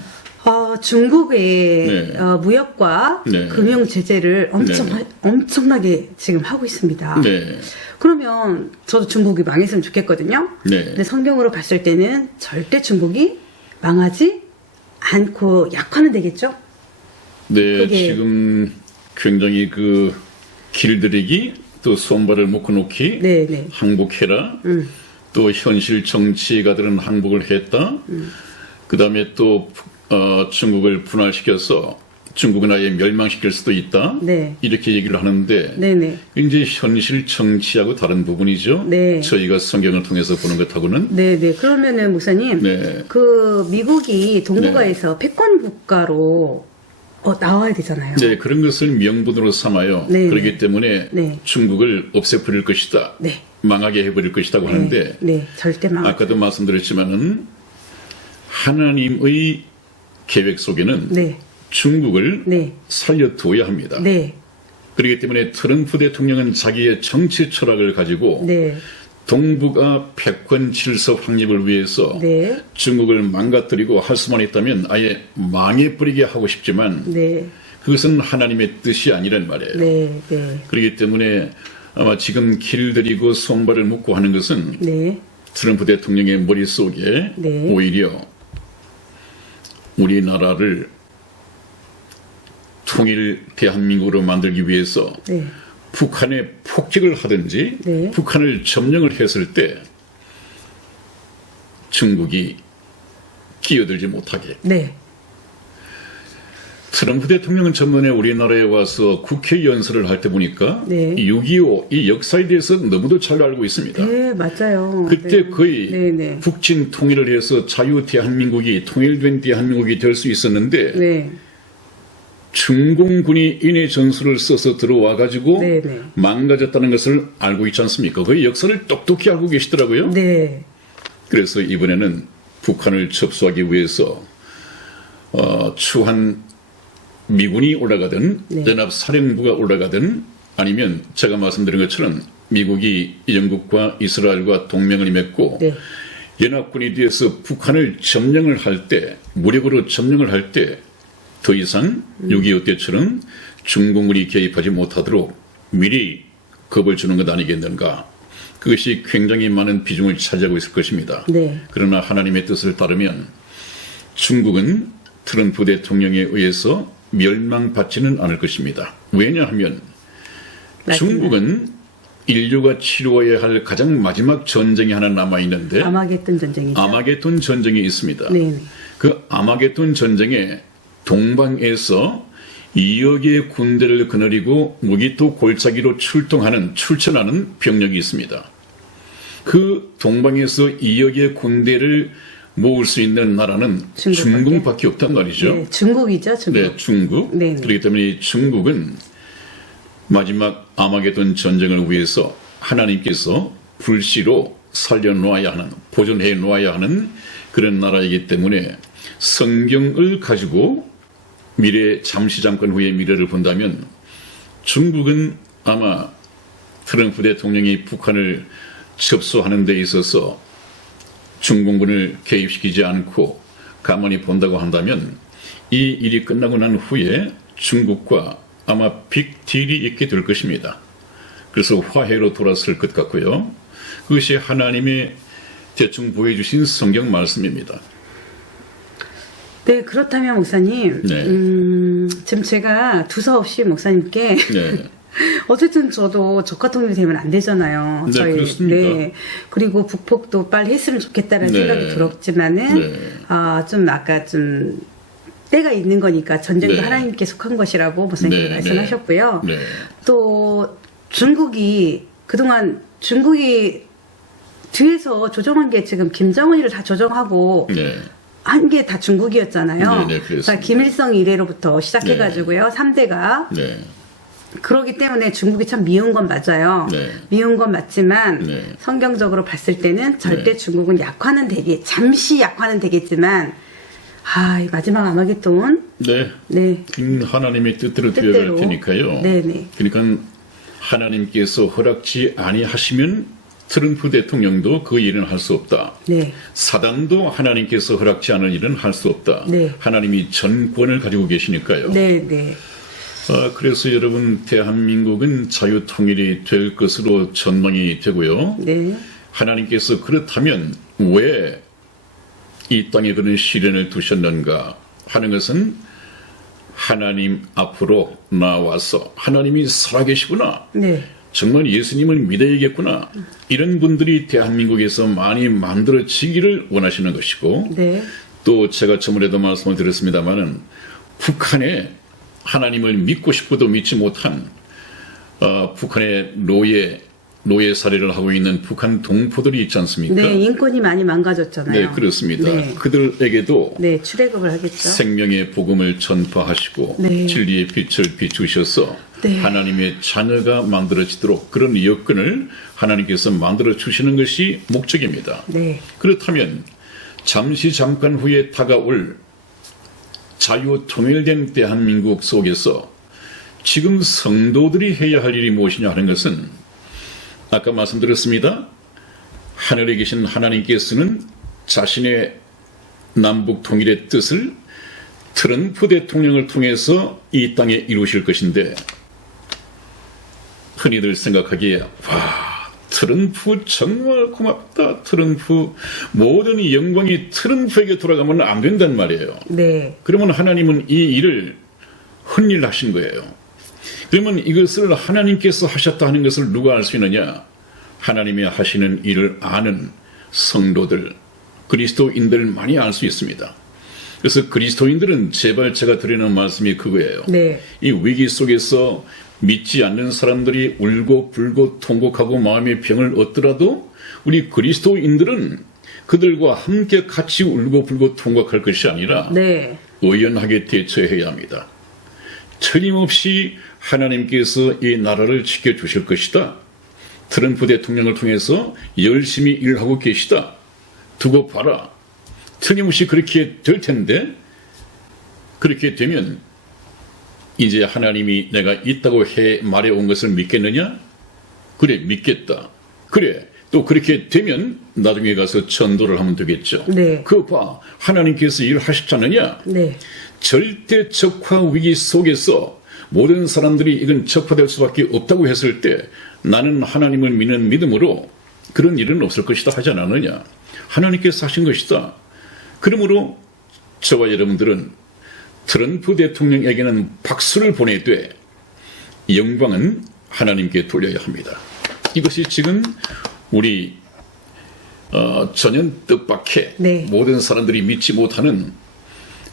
중국의 네. 무역과 네. 금융 제재를 네. 엄청나게 지금 하고 있습니다. 네. 그러면 저도 중국이 망했으면 좋겠거든요. 네. 근데 성경으로 봤을 때는 절대 중국이 망하지 않고 약화는 되겠죠? 네, 그게- 지금 굉장히 그 길들이기 또 손발을 묶어놓기 네, 네. 항복해라 또 현실 정치가들은 항복을 했다 그 다음에 또 중국을 분할시켜서 중국은 아예 멸망시킬 수도 있다 네. 이렇게 얘기를 하는데 네네. 이제 현실 정치하고 다른 부분이죠. 네. 저희가 성경을 통해서 보는 것하고는 네네. 그러면은 목사님, 네. 그 미국이 동북아에서 패권 국가로 나와야 되잖아요. 네, 그런 것을 명분으로 삼아요. 네, 그렇기 네. 때문에 네. 중국을 없애버릴 것이다. 네. 망하게 해버릴 것이라고 하는데 네, 절대 망. 아까도 말씀드렸지만은 하나님의 계획 속에는 네, 중국을 네, 살려두어야 합니다. 네, 그렇기 때문에 트럼프 대통령은 자기의 정치 철학을 가지고 네, 동북아 패권 질서 확립을 위해서 네, 중국을 망가뜨리고 할 수만 있다면 아예 망해버리게 하고 싶지만 네, 그것은 하나님의 뜻이 아니란 말이에요. 네, 네, 그렇기 때문에 아마 지금 길들이고 손발을 묶고 하는 것은 네, 트럼프 대통령의 머릿속에 네. 오히려 우리나라를 통일 대한민국으로 만들기 위해서 네, 북한에 폭격을 하든지 네. 북한을 점령을 했을 때 중국이 끼어들지 못하게. 네, 트럼프 대통령은 전번에 우리나라에 와서 국회 연설을 할 때 보니까 네. 6.25 이 역사에 대해서 너무도 잘 알고 있습니다. 네, 맞아요. 그때 네. 거의 네, 네, 북진 통일을 해서 자유 대한민국이 통일된 대한민국이 될 수 있었는데 네, 중공군이 인해 전술을 써서 들어와 가지고 네, 네. 망가졌다는 것을 알고 있지 않습니까? 거의 역사를 똑똑히 알고 계시더라고요. 네, 그래서 이번에는 북한을 접수하기 위해서 추한 미군이 올라가든 네. 연합사령부가 올라가든 아니면 제가 말씀드린 것처럼 미국이 영국과 이스라엘과 동맹을 맺고 네, 연합군이 뒤에서 북한을 점령을 할 때 무력으로 점령을 할 때 더 이상 6.25 때처럼 중공군이 개입하지 못하도록 미리 겁을 주는 것 아니겠는가. 그것이 굉장히 많은 비중을 차지하고 있을 것입니다. 네. 그러나 하나님의 뜻을 따르면 중국은 트럼프 대통령에 의해서 멸망받지는 않을 것입니다. 왜냐하면 맞습니다. 중국은 인류가 치루어야 할 가장 마지막 전쟁이 하나 남아있는데 아마겟돈 전쟁이죠. 아마겟돈 전쟁이 있습니다. 네, 네. 그 아마겟돈 전쟁에 동방에서 2억의 군대를 거느리고 무기토 골짜기로 출전하는 병력이 있습니다. 그 동방에서 2억의 군대를 모을 수 있는 나라는 중국밖에? 중국밖에 없단 말이죠. 네, 중국이죠, 중국. 네, 중국. 네, 네. 그렇기 때문에 이 중국은 마지막 아마겟돈 전쟁을 위해서 하나님께서 불시로 살려놓아야 하는, 보존해 놓아야 하는 그런 나라이기 때문에 성경을 가지고 잠깐 후의 미래를 본다면 중국은 아마 트럼프 대통령이 북한을 접수하는 데 있어서 중공군을 개입시키지 않고 가만히 본다고 한다면 이 일이 끝나고 난 후에 중국과 아마 빅딜이 있게 될 것입니다. 그래서 화해로 돌아설 것 같고요. 그것이 하나님의 대충 보여주신 성경 말씀입니다. 네, 그렇다면 목사님, 네. 지금 제가 두서없이 목사님께 네. 어쨌든 저도 적화통일이 되면 안 되잖아요. 네, 그렇습니다. 네. 그리고 북폭도 빨리 했으면 좋겠다는 네. 생각이 들었지만은, 네. 좀 아까 좀 때가 있는 거니까 전쟁도 네. 하나님께 속한 것이라고 목사님께서 네, 말씀하셨고요. 네. 또 중국이 그동안 중국이 뒤에서 조정한 게 지금 김정은이를 다 조정하고 네. 한 게 다 중국이었잖아요. 네, 네, 그렇습니다. 자, 김일성 이래로부터 시작해가지고요. 3대가. 네. 그러기 때문에 중국이 참 미운 건 맞아요. 네. 미운 건 맞지만 네. 성경적으로 봤을 때는 절대 네. 중국은 잠시 약화는 되겠지만 이 마지막 아마겟돈 네. 네. 하나님의 뜻대로 되어갈 뜻대로. 테니까요. 네네. 그러니까 하나님께서 허락지 아니하시면 트럼프 대통령도 그 일은 할 수 없다. 네. 사단도 하나님께서 허락지 않은 일은 할 수 없다. 네. 하나님이 전권을 가지고 계시니까요. 네, 네. 그래서 여러분 대한민국은 자유통일이 될 것으로 전망이 되고요. 네. 하나님께서 그렇다면 왜 이 땅에 그런 시련을 두셨는가 하는 것은 하나님 앞으로 나와서 하나님이 살아계시구나. 네. 정말 예수님을 믿어야겠구나. 이런 분들이 대한민국에서 많이 만들어지기를 원하시는 것이고 네. 또 제가 저번에도 말씀을 드렸습니다마는 북한에 하나님을 믿고 싶어도 믿지 못한 북한의 노예 살이를 하고 있는 북한 동포들이 있지 않습니까? 네, 인권이 많이 망가졌잖아요. 네, 그렇습니다. 네. 그들에게도 네, 출애굽을 하겠죠. 생명의 복음을 전파하시고 네. 진리의 빛을 비추셔서 네. 하나님의 자녀가 만들어지도록 그런 여건을 하나님께서 만들어 주시는 것이 목적입니다. 네. 그렇다면 잠깐 후에 다가올 자유 통일된 대한민국 속에서 지금 성도들이 해야 할 일이 무엇이냐 하는 것은 아까 말씀드렸습니다. 하늘에 계신 하나님께서는 자신의 남북 통일의 뜻을 트럼프 대통령을 통해서 이 땅에 이루실 것인데 흔히들 생각하기에 와 트럼프 정말 고맙다. 트럼프 모든 영광이 트럼프에게 돌아가면 안 된단 말이에요. 네. 그러면 하나님은 이 일을 헛일 하신 거예요. 그러면 이것을 하나님께서 하셨다 하는 것을 누가 알 수 있느냐? 하나님이 하시는 일을 아는 성도들, 그리스도인들 많이 알 수 있습니다. 그래서 그리스도인들은 제발 제가 드리는 말씀이 그거예요. 네. 이 위기 속에서 믿지 않는 사람들이 울고 불고 통곡하고 마음의 병을 얻더라도 우리 그리스도인들은 그들과 함께 같이 울고 불고 통곡할 것이 아니라 네. 의연하게 대처해야 합니다. 틀림없이 하나님께서 이 나라를 지켜주실 것이다. 트럼프 대통령을 통해서 열심히 일하고 계시다. 두고 봐라. 틀림없이 그렇게 될 텐데 그렇게 되면 이제 하나님이 내가 있다고 해 말해온 것을 믿겠느냐? 그래 믿겠다. 그래 또 그렇게 되면 나중에 가서 전도를 하면 되겠죠. 네. 그거 봐. 하나님께서 일을 하셨지 않느냐? 네. 절대 적화 위기 속에서 모든 사람들이 이건 적화될 수밖에 없다고 했을 때 나는 하나님을 믿는 믿음으로 그런 일은 없을 것이다 하지 않았느냐. 하나님께서 하신 것이다. 그러므로 저와 여러분들은 트럼프 대통령에게는 박수를 보내되 영광은 하나님께 돌려야 합니다. 이것이 지금 우리 전혀 뜻밖의 네. 모든 사람들이 믿지 못하는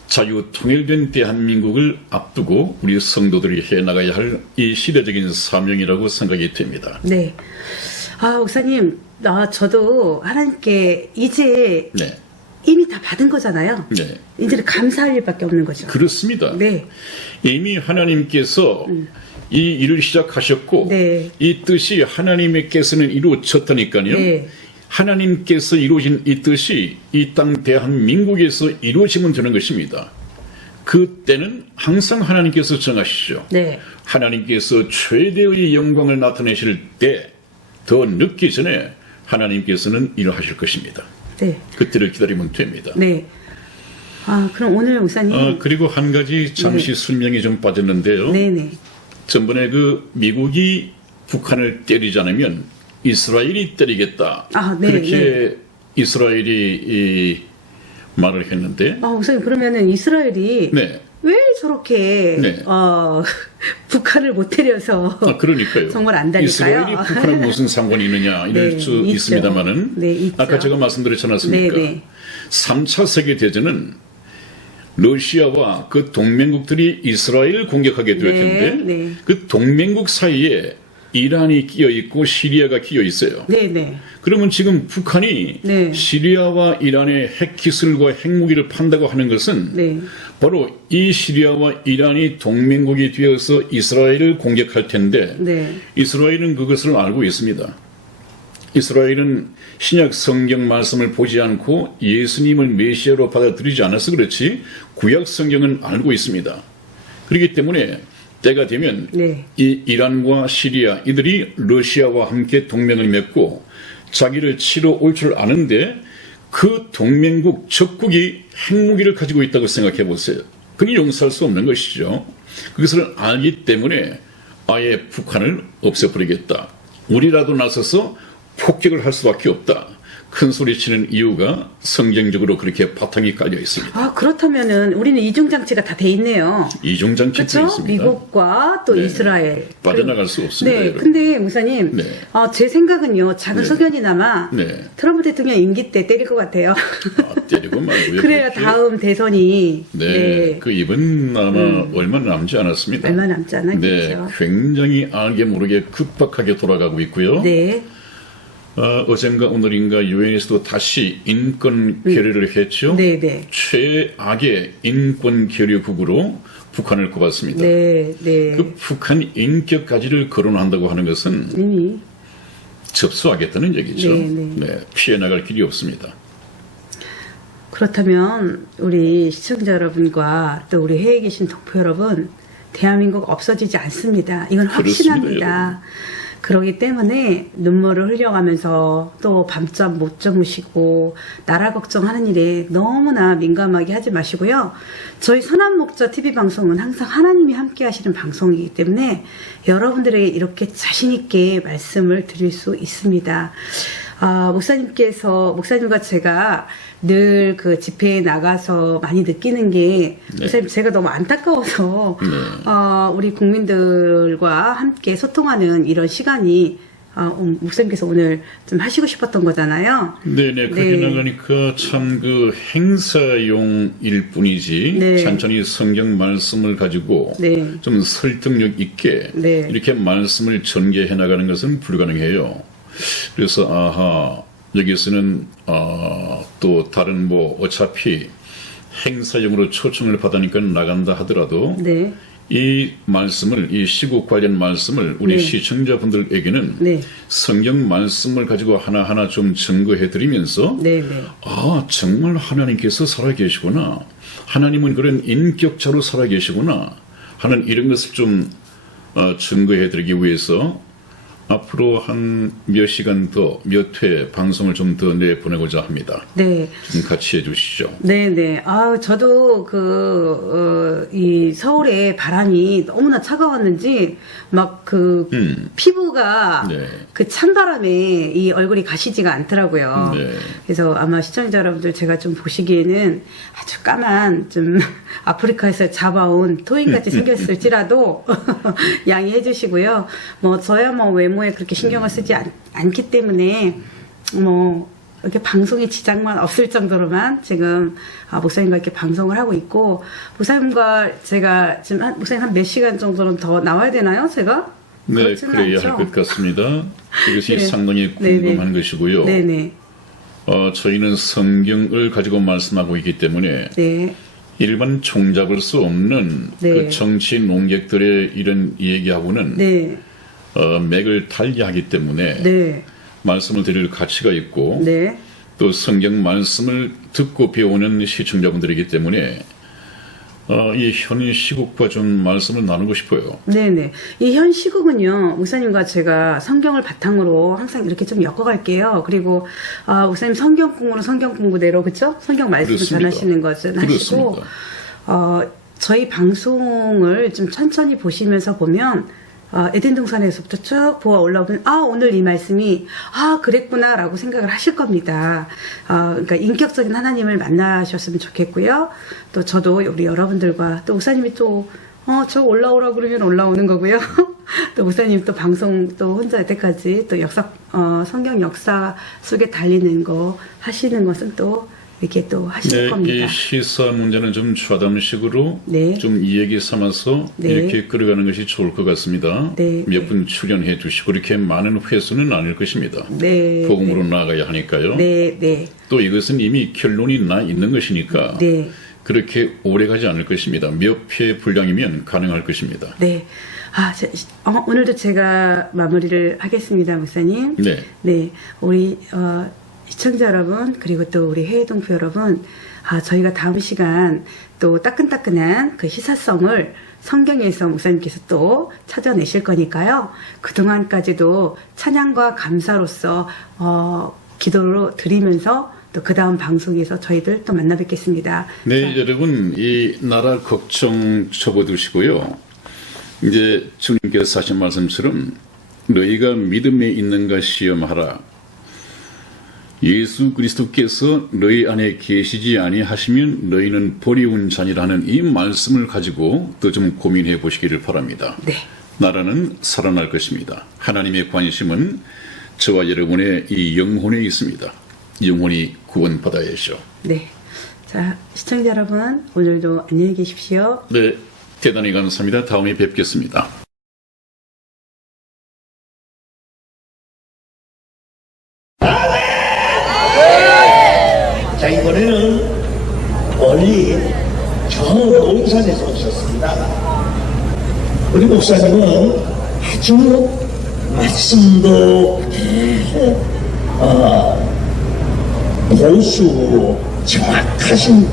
자유 통일된 대한민국을 앞두고 우리 성도들이 해나가야 할 이 시대적인 사명이라고 생각이 됩니다. 네. 아, 목사님, 저도 하나님께 이제 네, 이미 다 받은 거잖아요. 네, 이제는 감사할 일밖에 없는 거죠. 그렇습니다. 네. 이미 하나님께서 이 일을 시작하셨고 네. 이 뜻이 하나님께서는 이루어졌다니까요. 네. 하나님께서 이루어진 이 뜻이 이 땅 대한민국에서 이루어지면 되는 것입니다. 그때는 항상 하나님께서 정하시죠. 네. 하나님께서 최대의 영광을 나타내실 때 더 늦기 전에 하나님께서는 일을 하실 것입니다. 네. 그때를 기다리면 됩니다. 네. 아, 그럼 오늘 목사님. 그리고 한 가지 잠시 설명이 좀 빠졌는데요. 네네. 전번에 미국이 북한을 때리지 않으면 이스라엘이 때리겠다. 아, 네, 그렇게 이스라엘이 말을 했는데. 목사님, 그러면은 이스라엘이 네. 왜 저렇게 네. 북한을 못 때려서 그러니까요. 정말 안 달릴까요? 이스라엘이 북한은 무슨 상관이 있느냐 이럴 네, 수 있죠. 있습니다만은 네, 있죠. 아까 제가 말씀드렸지 않았습니까? 네, 네. 3차 세계대전은 러시아와 그 동맹국들이 이스라엘을 공격하게 될 텐데 네. 그 동맹국 사이에 이란이 끼어 있고 시리아가 끼어 있어요. 네네. 그러면 지금 북한이 네. 시리아와 이란의 핵기술과 핵무기를 판다고 하는 것은 네. 바로 이 시리아와 이란이 동맹국이 되어서 이스라엘을 공격할 텐데 네. 이스라엘은 그것을 알고 있습니다. 이스라엘은 신약 성경 말씀을 보지 않고 예수님을 메시아로 받아들이지 않아서 그렇지 구약 성경은 알고 있습니다. 그렇기 때문에 때가 되면 네. 이 이란과 시리아 이들이 러시아와 함께 동맹을 맺고 자기를 치러 올 줄 아는데 그 동맹국 적국이 핵무기를 가지고 있다고 생각해 보세요. 그건 용서할 수 없는 것이죠. 그것을 알기 때문에 아예 북한을 없애버리겠다. 우리라도 나서서 폭격을 할 수밖에 없다. 큰 소리 치는 이유가 성경적으로 그렇게 바탕이 깔려 있습니다. 아, 그렇다면은 우리는 이중장치가 다 돼 있네요. 이중장치도 그렇죠? 있습니다. 미국과 또 네. 이스라엘. 빠져나갈 수 없습니다. 네, 여러분. 근데 목사님, 네. 제 생각은요, 작은 네. 소견이나마 네. 트럼프 대통령 임기 때 때릴 것 같아요. 때리고 말고요. 그래야 그렇게. 다음 대선이 네, 그 입은 아마 얼마 남지 않았습니다. 얼마 남지 않았겠죠. 네, 굉장히 알게 모르게 급박하게 돌아가고 있고요. 네, 어젠가 오늘인가 유엔에서도 다시 인권 결의를 했죠. 네, 네, 최악의 인권 결의국으로 북한을 꼽았습니다. 네, 네. 그 북한 인격가지를 거론한다고 하는 것은 이미 접수하겠다는 얘기죠. 네, 네. 피해 나갈 길이 없습니다. 그렇다면 우리 시청자 여러분과 또 우리 해외에 계신 동포 여러분, 대한민국 없어지지 않습니다. 이건 그렇습니다, 확신합니다. 그러기 때문에 눈물을 흘려가면서 또 밤잠 못 주무시고 나라 걱정하는 일에 너무나 민감하게 하지 마시고요. 저희 선한 목자 TV 방송은 항상 하나님이 함께 하시는 방송이기 때문에 여러분들에게 이렇게 자신 있게 말씀을 드릴 수 있습니다. 목사님과 제가 늘 그 집회에 나가서 많이 느끼는 게, 네. 목사님 제가 너무 안타까워서, 우리 국민들과 함께 소통하는 이런 시간이, 목사님께서 오늘 좀 하시고 싶었던 거잖아요. 네네, 그렇게 네. 나가니까 참 그 행사용일 뿐이지, 네. 천천히 성경 말씀을 가지고 네. 좀 설득력 있게 네. 이렇게 말씀을 전개해 나가는 것은 불가능해요. 그래서 여기서는 또 다른 어차피 행사용으로 초청을 받으니까 나간다 하더라도 네. 이 말씀을, 이 시국 관련 말씀을 우리 네. 시청자분들에게는 네. 성경 말씀을 가지고 하나하나 좀 증거해 드리면서 네. 네. 정말 하나님께서 살아계시구나, 하나님은 그런 인격자로 살아계시구나 하는 이런 것을 좀 증거해 드리기 위해서 앞으로 한 몇 시간 더, 몇 회 방송을 좀 더 내보내고자 합니다. 네. 좀 같이 해주시죠. 네네. 저도 이 서울의 바람이 너무나 차가웠는지, 막 피부가 네. 그 찬바람에 이 얼굴이 가시지가 않더라고요. 네. 그래서 아마 시청자 여러분들 제가 좀 보시기에는 아주 까만, 좀 아프리카에서 잡아온 토인같이 생겼을지라도 양해해 주시고요. 저야 외모에 그렇게 신경을 쓰지 않기 때문에, 이렇게 방송에 지장만 없을 정도로만 지금 목사님과 이렇게 방송을 하고 있고, 목사님과 제가 지금 목사님 한 몇 시간 정도는 더 나와야 되나요? 제가? 네, 그렇지는 그래야 않죠? 할 것 같습니다. 이것이 네. 상당히 궁금한 것이고요. 네네. 저희는 성경을 가지고 말씀하고 있기 때문에 네. 일반 종잡을 수 없는 네. 그 정치 농객들의 이런 얘기하고는 네. 맥을 달리하기 때문에 네. 말씀을 드릴 가치가 있고 네. 또 성경 말씀을 듣고 배우는 시청자분들이기 때문에 이 현 시국과 좀 말씀을 나누고 싶어요. 네네. 이 현 시국은요, 목사님과 제가 성경을 바탕으로 항상 이렇게 좀 엮어갈게요. 그리고, 목사님 성경 공부는 성경 공부대로, 그쵸? 성경 말씀을 그렇습니다. 전하시는 것은 하시고, 그렇습니다. 저희 방송을 좀 천천히 보시면서 보면, 에덴 동산에서부터 쭉 보아 올라오면, 오늘 이 말씀이, 그랬구나, 라고 생각을 하실 겁니다. 그러니까 인격적인 하나님을 만나셨으면 좋겠고요. 또 저도 우리 여러분들과, 또 목사님이 또, 저 올라오라 그러면 올라오는 거고요. 또 목사님 또 방송 또 혼자 여태까지 또 성경 역사 속에 달리는 거 하시는 것은 또 이렇게 또 하실 겁니다. 이 시사 문제는 좀 좌담식으로 네. 좀 이야기 삼아서 네. 이렇게 끌어가는 것이 좋을 것 같습니다. 네. 몇 분 출연해 주시고 그렇게 많은 회수는 아닐 것입니다. 네. 복음으로 나아가야 하니까요. 네, 네. 또 이것은 이미 결론이 나 있는 것이니까 네. 그렇게 오래 가지 않을 것입니다. 몇 회 분량이면 가능할 것입니다. 네. 오늘도 제가 마무리를 하겠습니다, 목사님. 네. 네. 우리, 시청자 여러분, 그리고 또 우리 해외동포 여러분, 저희가 다음 시간 또 따끈따끈한 그 희사성을 성경에서 목사님께서 또 찾아내실 거니까요. 그동안까지도 찬양과 감사로서 기도로 드리면서 또 그 다음 방송에서 저희들 또 만나 뵙겠습니다. 네, 여러분, 이 나라 걱정 접어두시고요. 이제 주님께서 하신 말씀처럼 너희가 믿음에 있는가 시험하라. 예수 그리스도께서 너희 안에 계시지 아니하시면 너희는 버리운 자니라는 이 말씀을 가지고 또 좀 고민해 보시기를 바랍니다. 네. 나라는 살아날 것입니다. 하나님의 관심은 저와 여러분의 이 영혼에 있습니다. 영혼이 구원받아야죠. 네. 자, 시청자 여러분, 오늘도 안녕히 계십시오. 네, 대단히 감사합니다. 다음에 뵙겠습니다. 자, 이번에는 멀리 저 논산에서 오셨습니다. 우리 목사님은 아주 말씀도 보수 정확하신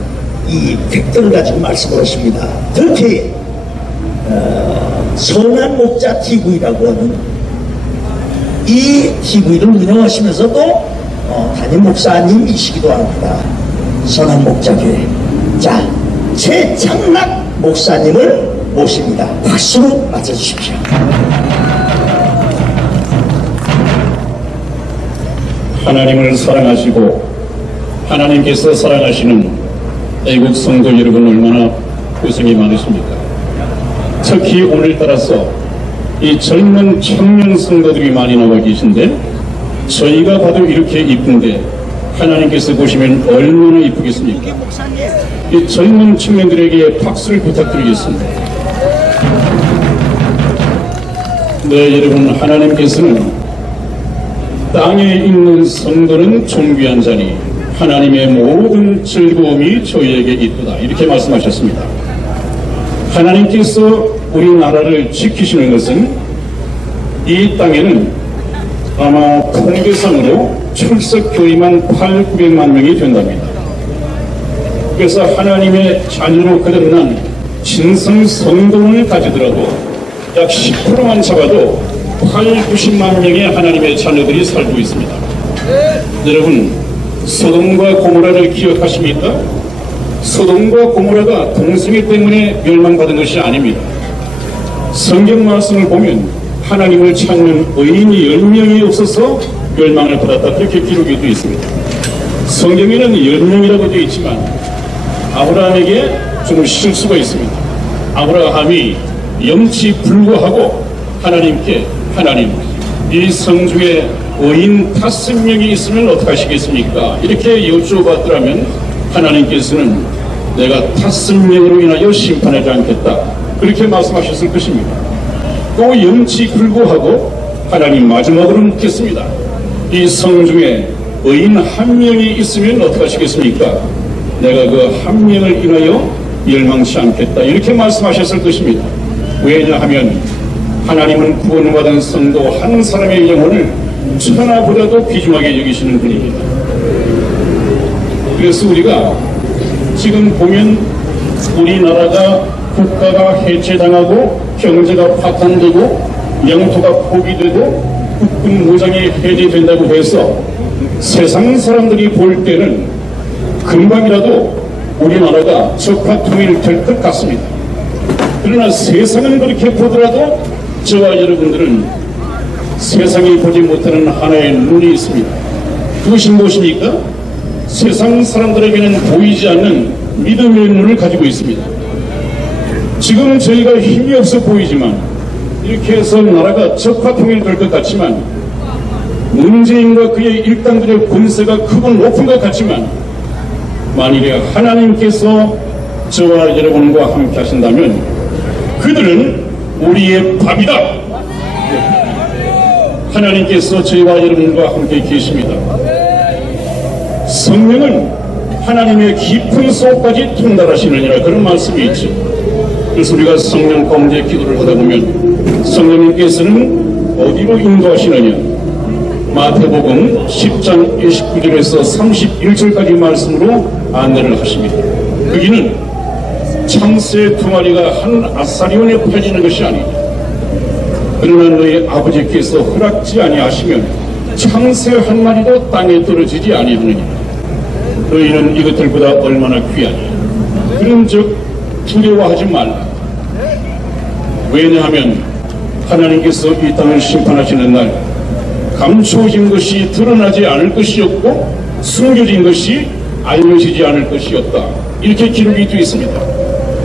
이 팩트를 가지고 말씀을 하십니다. 특히 선한 목자 TV라고 하는 이 TV를 운영하시면서도 담임 목사님이시기도 합니다. 선한 목자교회. 자, 최창락 목사님을 모십니다. 박수로 맞아주십시오. 하나님을 사랑하시고 하나님께서 사랑하시는 애국 성도 여러분, 얼마나 고생이 많으십니까? 특히 오늘따라서 이 젊은 청년 성도들이 많이 나와 계신데, 저희가 봐도 이렇게 이쁜데 하나님께서 보시면 얼마나 이쁘겠습니까? 이 젊은 청년들에게 박수를 부탁드리겠습니다. 네, 여러분, 하나님께서는 땅에 있는 성도는 존귀한 자니 하나님의 모든 즐거움이 저희에게 있도다, 이렇게 말씀하셨습니다. 하나님께서 우리나라를 지키시는 것은 이 땅에는 아마 통계상으로 출석 교인만 800~900만 명이 된답니다. 그래서 하나님의 자녀로 거듭난 진성 성도를 가지더라도 약 10%만 잡아도 8~90만 명의 하나님의 자녀들이 살고 있습니다. 여러분, 소돔과 고모라를 기억하십니까? 소돔과 고모라가 동성애 때문에 멸망받은 것이 아닙니다. 성경 말씀을 보면 하나님을 찾는 의인이 10명이 없어서 멸망을 받았다, 그렇게 기록이 되어 있습니다. 성경에는 10명이라고 되어 있지만 아브라함에게 좀 실수가 있습니다. 아브라함이 염치 불구하고 하나님께, 하나님, 이 성중에 의인 5명이 있으면 어떡하시겠습니까? 이렇게 여쭤봤더라면 하나님께서는 내가 5명으로 인하여 심판하지 않겠다, 그렇게 말씀하셨을 것입니다. 또 염치 불구하고 하나님 마지막으로 묻겠습니다. 이 성중에 의인 1명이 있으면 어떡하시겠습니까? 내가 그 1명을 인하여 멸망치 않겠다, 이렇게 말씀하셨을 것입니다. 왜냐하면 하나님은 구원받은 성도 한 사람의 영혼을 천하보다도 귀중하게 여기시는 분입니다. 그래서 우리가 지금 보면 우리나라가 국가가 해체당하고 경제가 파탄되고 영토가 포기되고 국군 무장이 해제된다고 해서 세상 사람들이 볼 때는 금방이라도 우리나라가 적화 통일될 것 같습니다. 그러나 세상은 그렇게 보더라도 저와 여러분들은 세상이 보지 못하는 하나의 눈이 있습니다. 그것이 무엇입니까? 세상 사람들에게는 보이지 않는 믿음의 눈을 가지고 있습니다. 지금 저희가 힘이 없어 보이지만, 이렇게 해서 나라가 적화 통일될 것 같지만, 문재인과 그의 일당들의 권세가 크고 높은 것 같지만, 만일에 하나님께서 저와 여러분과 함께 하신다면 그들은 우리의 밥이다. 하나님께서 저희와 여러분과 함께 계십니다. 성령은 하나님의 깊은 속까지 통달하시느니라, 그런 말씀이 있죠. 그래서 우리가 성령 가운데 기도를 하다 보면 성령님께서는 어디로 인도하시느냐, 마태복음 10장 29절에서 31절까지 말씀으로 안내를 하십니다. 거기는 참새 두 마리가 한 아사리온에 퍼지는 것이 아니냐. 그러나 너희 아버지께서 허락지 아니하시면 참새 한 마리도 땅에 떨어지지 아니하느니라. 너희는 이것들보다 얼마나 귀하냐. 그런즉 두려워하지 말라. 왜냐하면 하나님께서 이 땅을 심판하시는 날 감추어진 것이 드러나지 않을 것이 없고 숨겨진 것이 알려지지 않을 것이 없다. 이렇게 기록이 되어 있습니다.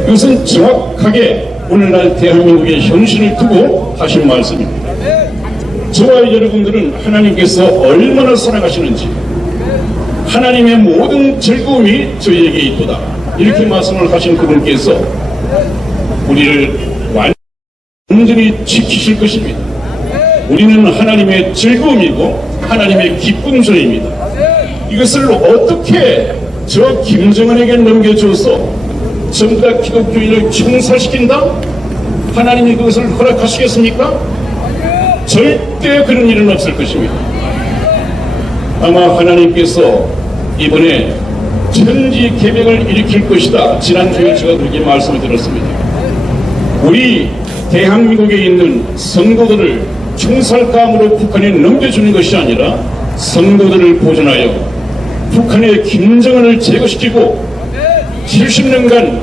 이것은 정확하게 오늘날 대한민국의 현실을 두고 하신 말씀입니다. 저와 여러분들은 하나님께서 얼마나 사랑하시는지, 하나님의 모든 즐거움이 저희에게 있도다, 이렇게 말씀을 하신 그분께서 우리를 완전히 지키실 것입니다. 우리는 하나님의 즐거움이고 하나님의 기쁜 자입니다. 이것을 어떻게 저 김정은에게 넘겨줘서 전부 다 기독교인을 총살시킨다? 하나님이 그것을 허락하시겠습니까? 절대 그런 일은 없을 것입니다. 아마 하나님께서 이번에 천지개벽을 일으킬 것이다. 지난주에 제가 그렇게 말씀을 드렸습니다. 우리 대한민국에 있는 성도들을 총살감으로 북한에 넘겨주는 것이 아니라 성도들을 보존하여 북한의 김정은을 제거시키고 70년간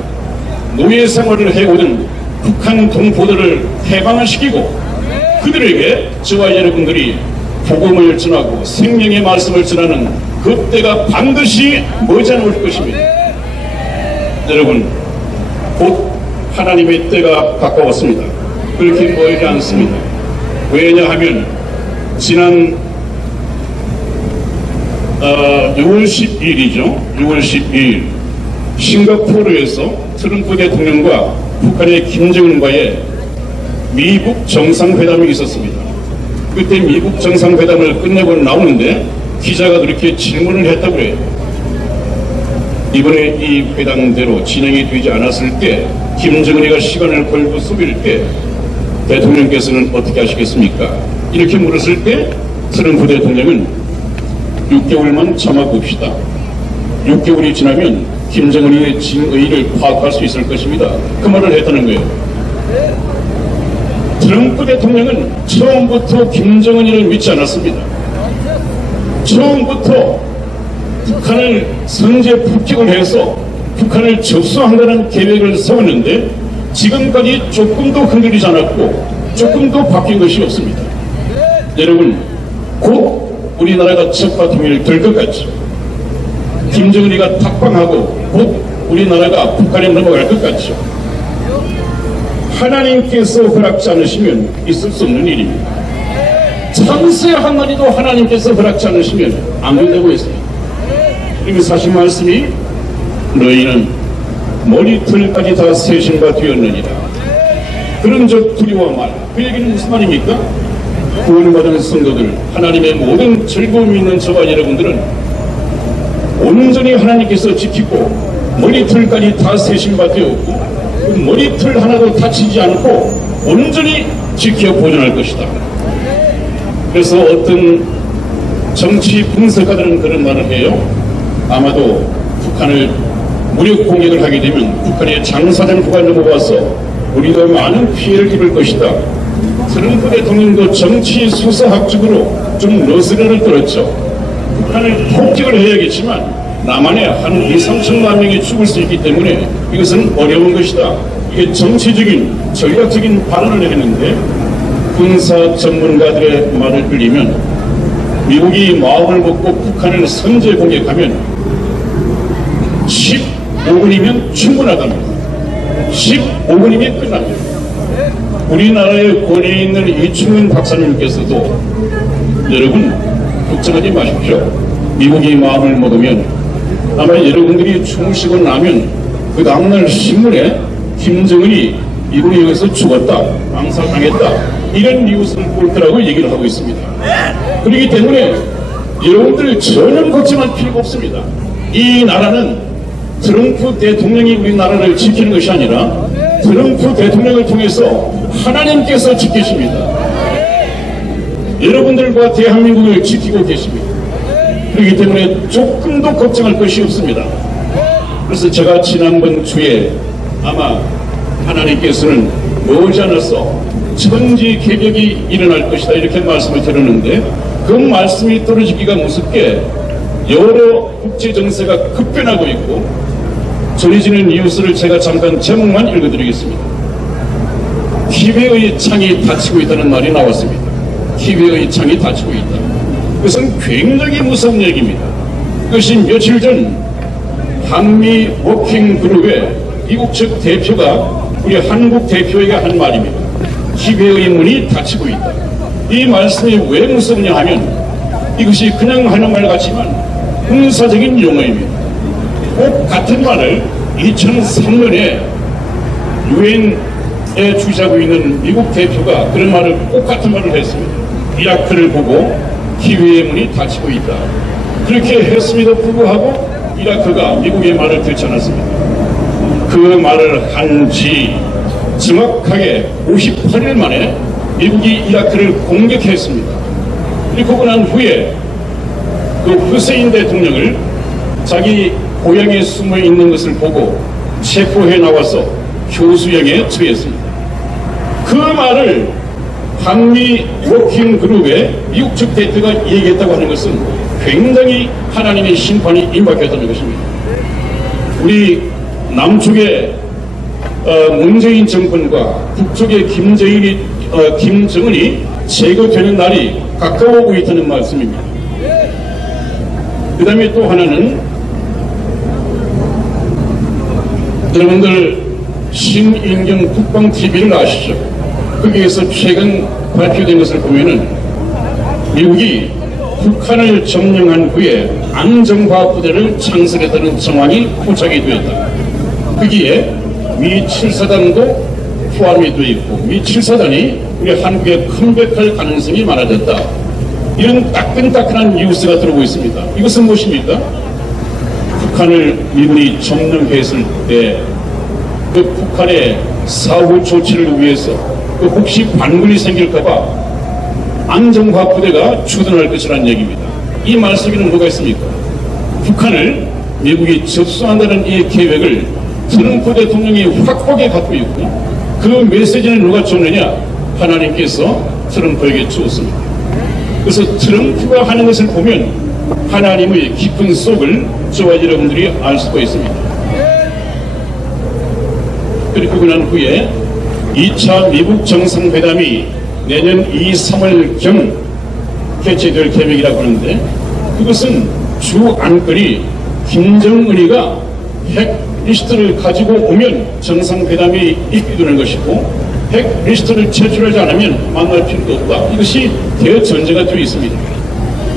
노예 생활을 해오던 북한 동포들을 해방을 시키고 그들에게 저와 여러분들이 복음을 전하고 생명의 말씀을 전하는 그 때가 반드시 머지않을 것입니다. 여러분, 곧 하나님의 때가 가까웠습니다. 그렇게 멀지 않습니다. 왜냐하면 지난 6월 12일이죠. 6월 12일 싱가포르에서 트럼프 대통령과 북한의 김정은과의 미국 정상회담이 있었습니다. 그때 미국 정상회담을 끝내고 나오는데 기자가 그렇게 질문을 했다고 해요. 이번에 이 회담대로 진행이 되지 않았을 때 김정은이가 시간을 걸고 속일 때 대통령께서는 어떻게 하시겠습니까? 이렇게 물었을 때 트럼프 대통령은 6개월만 참아봅시다. 6개월이 지나면 김정은이의 진의를 파악할 수 있을 것입니다. 그 말을 했다는 거예요. 트럼프 대통령은 처음부터 김정은이를 믿지 않았습니다. 처음부터 북한을 선제 폭격을 해서 북한을 접수한다는 계획을 세웠는데 지금까지 조금도 흔들리지 않았고 조금도 바뀐 것이 없습니다. 여러분, 곧 우리나라가 적화 통일을 될 것 같죠. 김정은이가 탁방하고 곧 우리나라가 북한에 넘어갈 것 같죠. 하나님께서 허락지 않으시면 있을 수 없는 일입니다. 참새 한 마리도 하나님께서 허락지 않으시면 안 된다고 했어요. 그리고 하신 말씀이 너희는 머리털까지 다 세신 바 되었느니라. 그런즉 두려워 말라. 그 얘기는 무슨 말입니까? 구원받은 성도들, 하나님의 모든 즐거움이 있는 저와 여러분들은 온전히 하나님께서 지키고 머리털까지 다 세신 바 되었고 그 머리털 하나도 다치지 않고 온전히 지켜 보존할 것이다. 그래서 어떤 정치 분석가들은 그런 말을 해요. 아마도 북한을 무력 공격을 하게 되면 북한의 장사정부가 넘어와서 우리도 많은 피해를 입을 것이다. 트럼프 대통령도 정치 수사학적으로 좀 러스를 떨었죠. 북한을 폭격을 해야겠지만 남한에 한 2, 3천만 명이 죽을 수 있기 때문에 이것은 어려운 것이다. 이게 정치적인 전략적인 발언을 했는데 군사 전문가들의 말을 빌리면 미국이 마음을 먹고 북한을 선제 공격하면 15분이면 충분하답니다. 15분이면 끝납니다. 우리나라의 권위에 있는 이충훈 박사님께서도 여러분 걱정하지 마십시오. 미국이 마음을 먹으면 아마 여러분들이 주무시고 나면 그 다음날 신문에 김정은이 미국에 의해서 죽었다, 암살당했다 이런 뉴스를 볼 거라고 얘기를 하고 있습니다. 그렇기 때문에 여러분들 전혀 걱정할 필요가 없습니다. 이 나라는 트럼프 대통령이 우리나라를 지키는 것이 아니라 트럼프 대통령을 통해서 하나님께서 지키십니다. 여러분들과 대한민국을 지키고 계십니다. 그렇기 때문에 조금도 걱정할 것이 없습니다. 그래서 제가 지난번 주에 아마 하나님께서는 머지않아서 천지개벽이 일어날 것이다 이렇게 말씀을 드렸는데, 그 말씀이 떨어지기가 무섭게 여러 국제정세가 급변하고 있고, 전해지는 뉴스를 제가 잠깐 제목만 읽어드리겠습니다. 기회의 창이 닫히고 있다는 말이 나왔습니다. 기회의 창이 닫히고 있다. 그것은 굉장히 무서운 얘기입니다. 그것이 며칠 전 한미 워킹 그룹의 미국 측 대표가 우리 한국 대표에게 한 말입니다. 기회의 문이 닫히고 있다. 이 말씀이 왜 무섭냐 하면, 이것이 그냥 하는 말 같지만 군사적인 용어입니다. 꼭 같은 말을 2003년에 유엔에 주재하고 있는 미국 대표가 그런 말을 꼭 같은 말을 했습니다. 이라크를 보고 기회의 문이 닫히고 있다. 그렇게 했음에도 불구하고 이라크가 미국의 말을 듣지 않았습니다. 그 말을 한 지 정확하게 58일 만에 미국이 이라크를 공격했습니다. 그리고 난 후에 그 후세인 대통령을 자기 고향에 숨어 있는 것을 보고 체포해 나와서 교수형에 처했습니다. 그 말을 한미 워킹 그룹의 미국 측 대표가 얘기했다고 하는 것은 굉장히 하나님의 심판이 임박했다는 것입니다. 우리 남쪽의 문재인 정권과 북쪽의 김정은이 제거되는 날이 가까워오고 있다는 말씀입니다. 그 다음에 또 하나는, 여러분들 신인경 국방TV를 아시죠? 거기에서 최근 발표된 것을 보면은 미국이 북한을 점령한 후에 안정화 부대를 창설했다는 정황이 포착이 되었다. 거기에 미 7사단도 포함이 되어 있고, 미 7사단이 우리 한국에 컴백할 가능성이 많아졌다. 이런 따끈따끈한 뉴스가 들어오고 있습니다. 이것은 무엇입니까? 북한을 미군이 점령했을 때 그 북한의 사후 조치를 위해서 그 혹시 반군이 생길까봐 안정화 부대가 주둔할 것이라는 얘기입니다. 이 말씀에는 뭐가 있습니까? 북한을 미국이 접수한다는 이 계획을 트럼프 대통령이 확고하게 갖고 있고, 그 메시지는 누가 줬느냐? 하나님께서 트럼프에게 주었습니다. 그래서 트럼프가 하는 것을 보면 하나님의 깊은 속을 저와 여러분들이 알 수가 있습니다. 그리고 난 후에 2차 미국 정상회담이 내년 2, 3월경 개최될 계획이라고 하는데, 그것은 주 안건이 김정은이가 핵 리스트를 가지고 오면 정상회담이 있게 되는 것이고, 핵 리스트를 제출하지 않으면 만날 필요도 없다. 이것이 대전제가 되어 있습니다.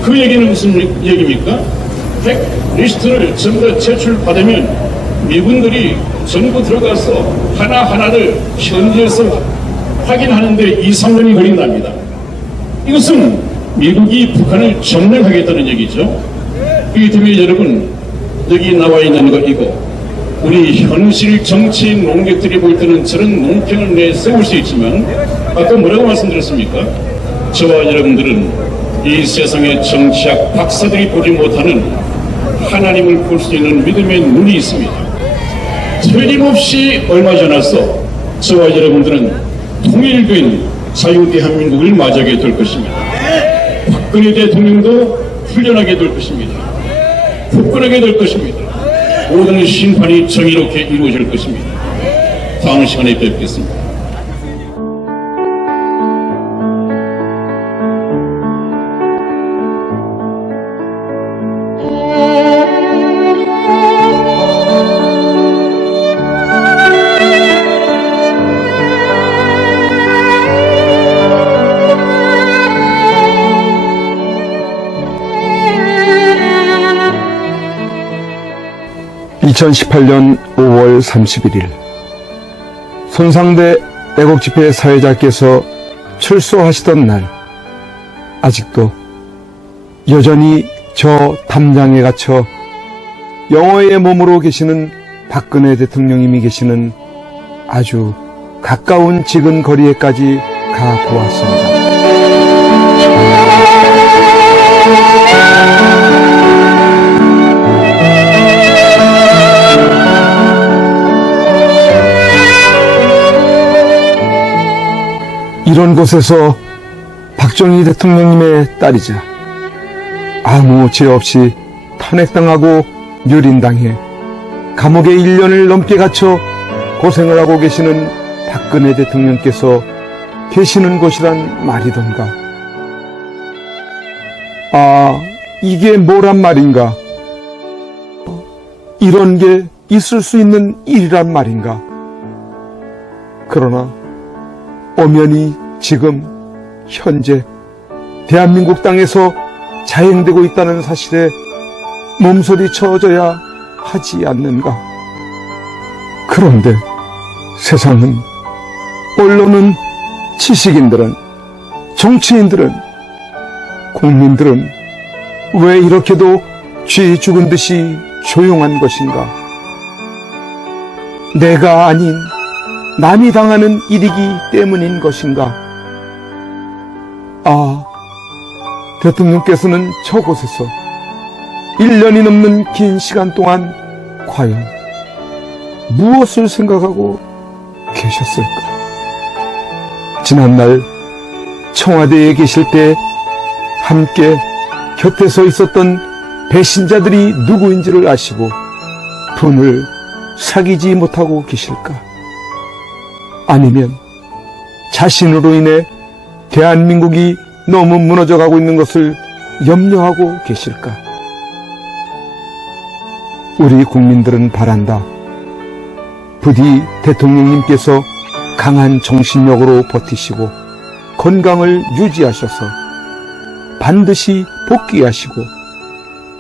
그 얘기는 무슨 얘기입니까? 핵 리스트를 전부 다 제출받으면 미군들이 전부 들어가서 하나하나를 현지에서 확인하는데 2, 3년이 걸린답니다. 이것은 미국이 북한을 점령하겠다는 얘기죠. 그렇기 때문에 여러분, 여기 나와 있는 거 이거, 우리 현실 정치 농객들이 볼 때는 저런 논평을 내세울 수 있지만, 아까 뭐라고 말씀드렸습니까? 저와 여러분들은 이 세상의 정치학 박사들이 보지 못하는 하나님을 볼 수 있는 믿음의 눈이 있습니다. 틀림없이 얼마 지나서 저와 여러분들은 통일된 자유대한민국을 맞이하게 될 것입니다. 박근혜 대통령도 풀려나게 될 것입니다. 복권하게 될 것입니다. 모든 심판이 정의롭게 이루어질 것입니다. 다음 시간에 뵙겠습니다. 2018년 5월 31일 손상대 애국집회 사회자께서 출소하시던 날, 아직도 여전히 저 담장에 갇혀 영어의 몸으로 계시는 박근혜 대통령님이 계시는 아주 가까운 지근 거리에까지 가보았습니다. 이런 곳에서 박정희 대통령님의 딸이자 아무 죄 없이 탄핵당하고 유린당해 감옥에 1년을 넘게 갇혀 고생을 하고 계시는 박근혜 대통령께서 계시는 곳이란 말이던가. 아, 이게 뭐란 말인가? 이런 게 있을 수 있는 일이란 말인가? 그러나 엄연히 지금 현재 대한민국 땅에서 자행되고 있다는 사실에 몸소리 쳐줘야 하지 않는가? 그런데 세상은, 언론은, 지식인들은, 정치인들은, 국민들은 왜 이렇게도 쥐 죽은 듯이 조용한 것인가? 내가 아닌 남이 당하는 일이기 때문인 것인가? 아, 대통령께서는 저곳에서 1년이 넘는 긴 시간 동안 과연 무엇을 생각하고 계셨을까? 지난날 청와대에 계실 때 함께 곁에 서 있었던 배신자들이 누구인지를 아시고 분을 사귀지 못하고 계실까? 아니면 자신으로 인해 대한민국이 너무 무너져가고 있는 것을 염려하고 계실까? 우리 국민들은 바란다. 부디 대통령님께서 강한 정신력으로 버티시고 건강을 유지하셔서 반드시 복귀하시고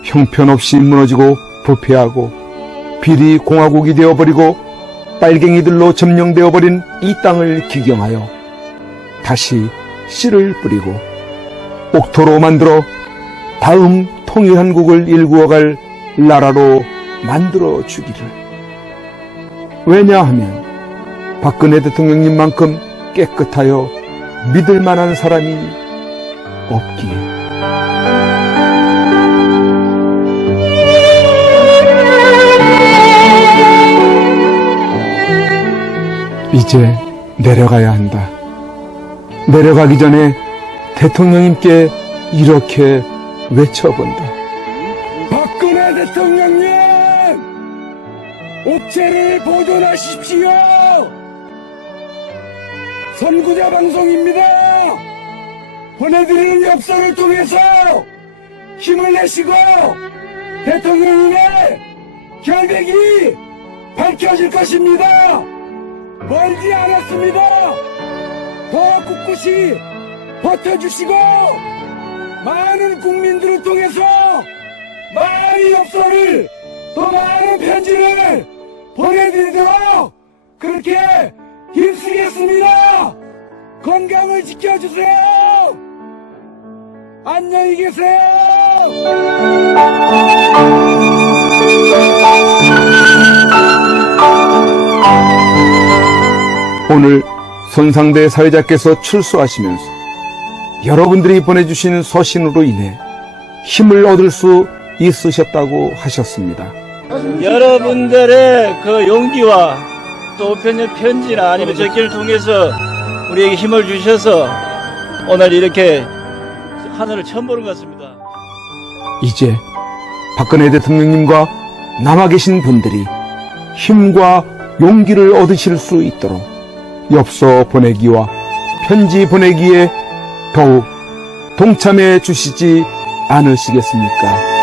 형편없이 무너지고 부패하고 비리 공화국이 되어버리고 빨갱이들로 점령되어버린 이 땅을 기경하여 다시 씨를 뿌리고 옥토로 만들어 다음 통일한국을 일구어갈 나라로 만들어 주기를. 왜냐하면 박근혜 대통령님만큼 깨끗하여 믿을 만한 사람이 없기에. 이제 내려가야 한다. 내려가기 전에 대통령님께 이렇게 외쳐본다. 박근혜 대통령님! 옥체를 보존하십시오! 선구자 방송입니다! 보내드리는 역사를 통해서 힘을 내시고 대통령님의 결백이 밝혀질 것입니다! 멀지 않았습니다! 더 꿋꿋이 버텨주시고 많은 국민들을 통해서 많은 역사를, 더 많은 편지를 보내드리도록 그렇게 힘쓰겠습니다. 건강을 지켜주세요. 안녕히 계세요. 오늘 손상대 사회자께서 출소하시면서 여러분들이 보내주신 서신으로 인해 힘을 얻을 수 있으셨다고 하셨습니다. 여러분들의 그 용기와 또 우편의 편지나 아니면 적기를 통해서 우리에게 힘을 주셔서 오늘 이렇게 하늘을 처음 보는 것 같습니다. 이제 박근혜 대통령님과 남아 계신 분들이 힘과 용기를 얻으실 수 있도록 엽서 보내기와 편지 보내기에 더욱 동참해 주시지 않으시겠습니까?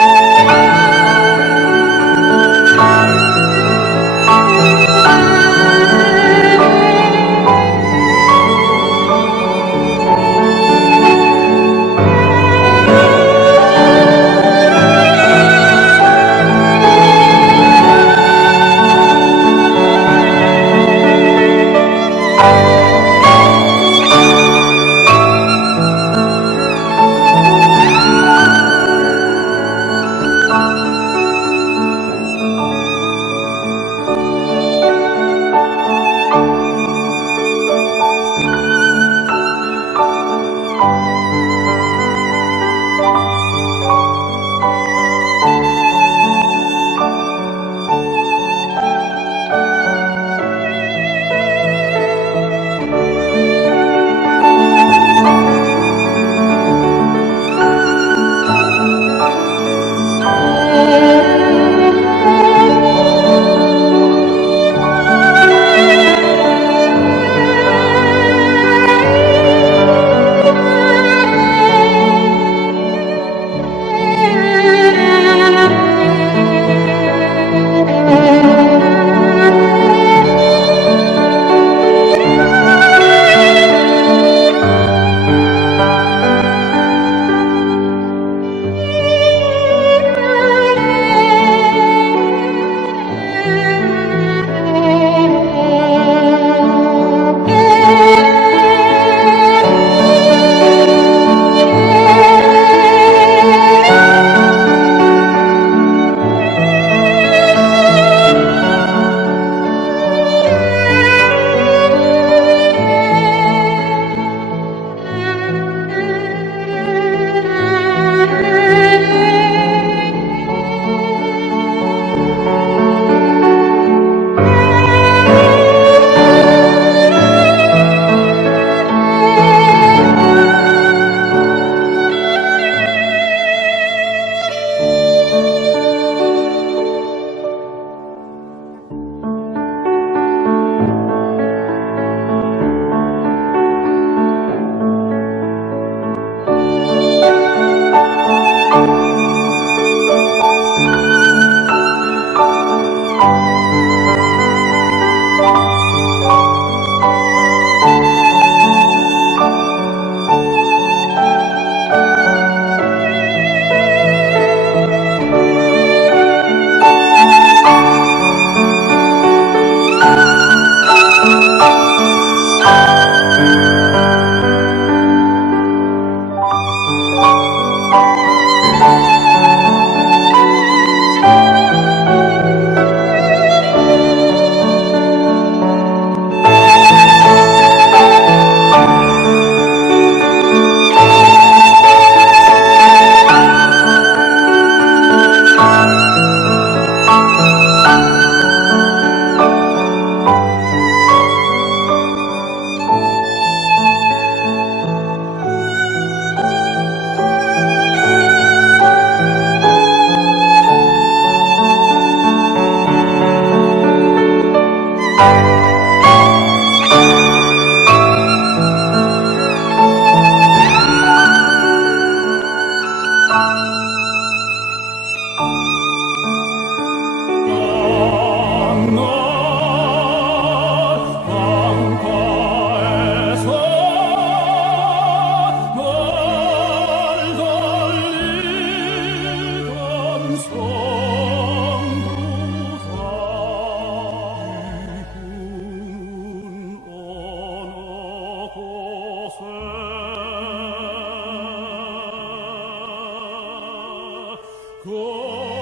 고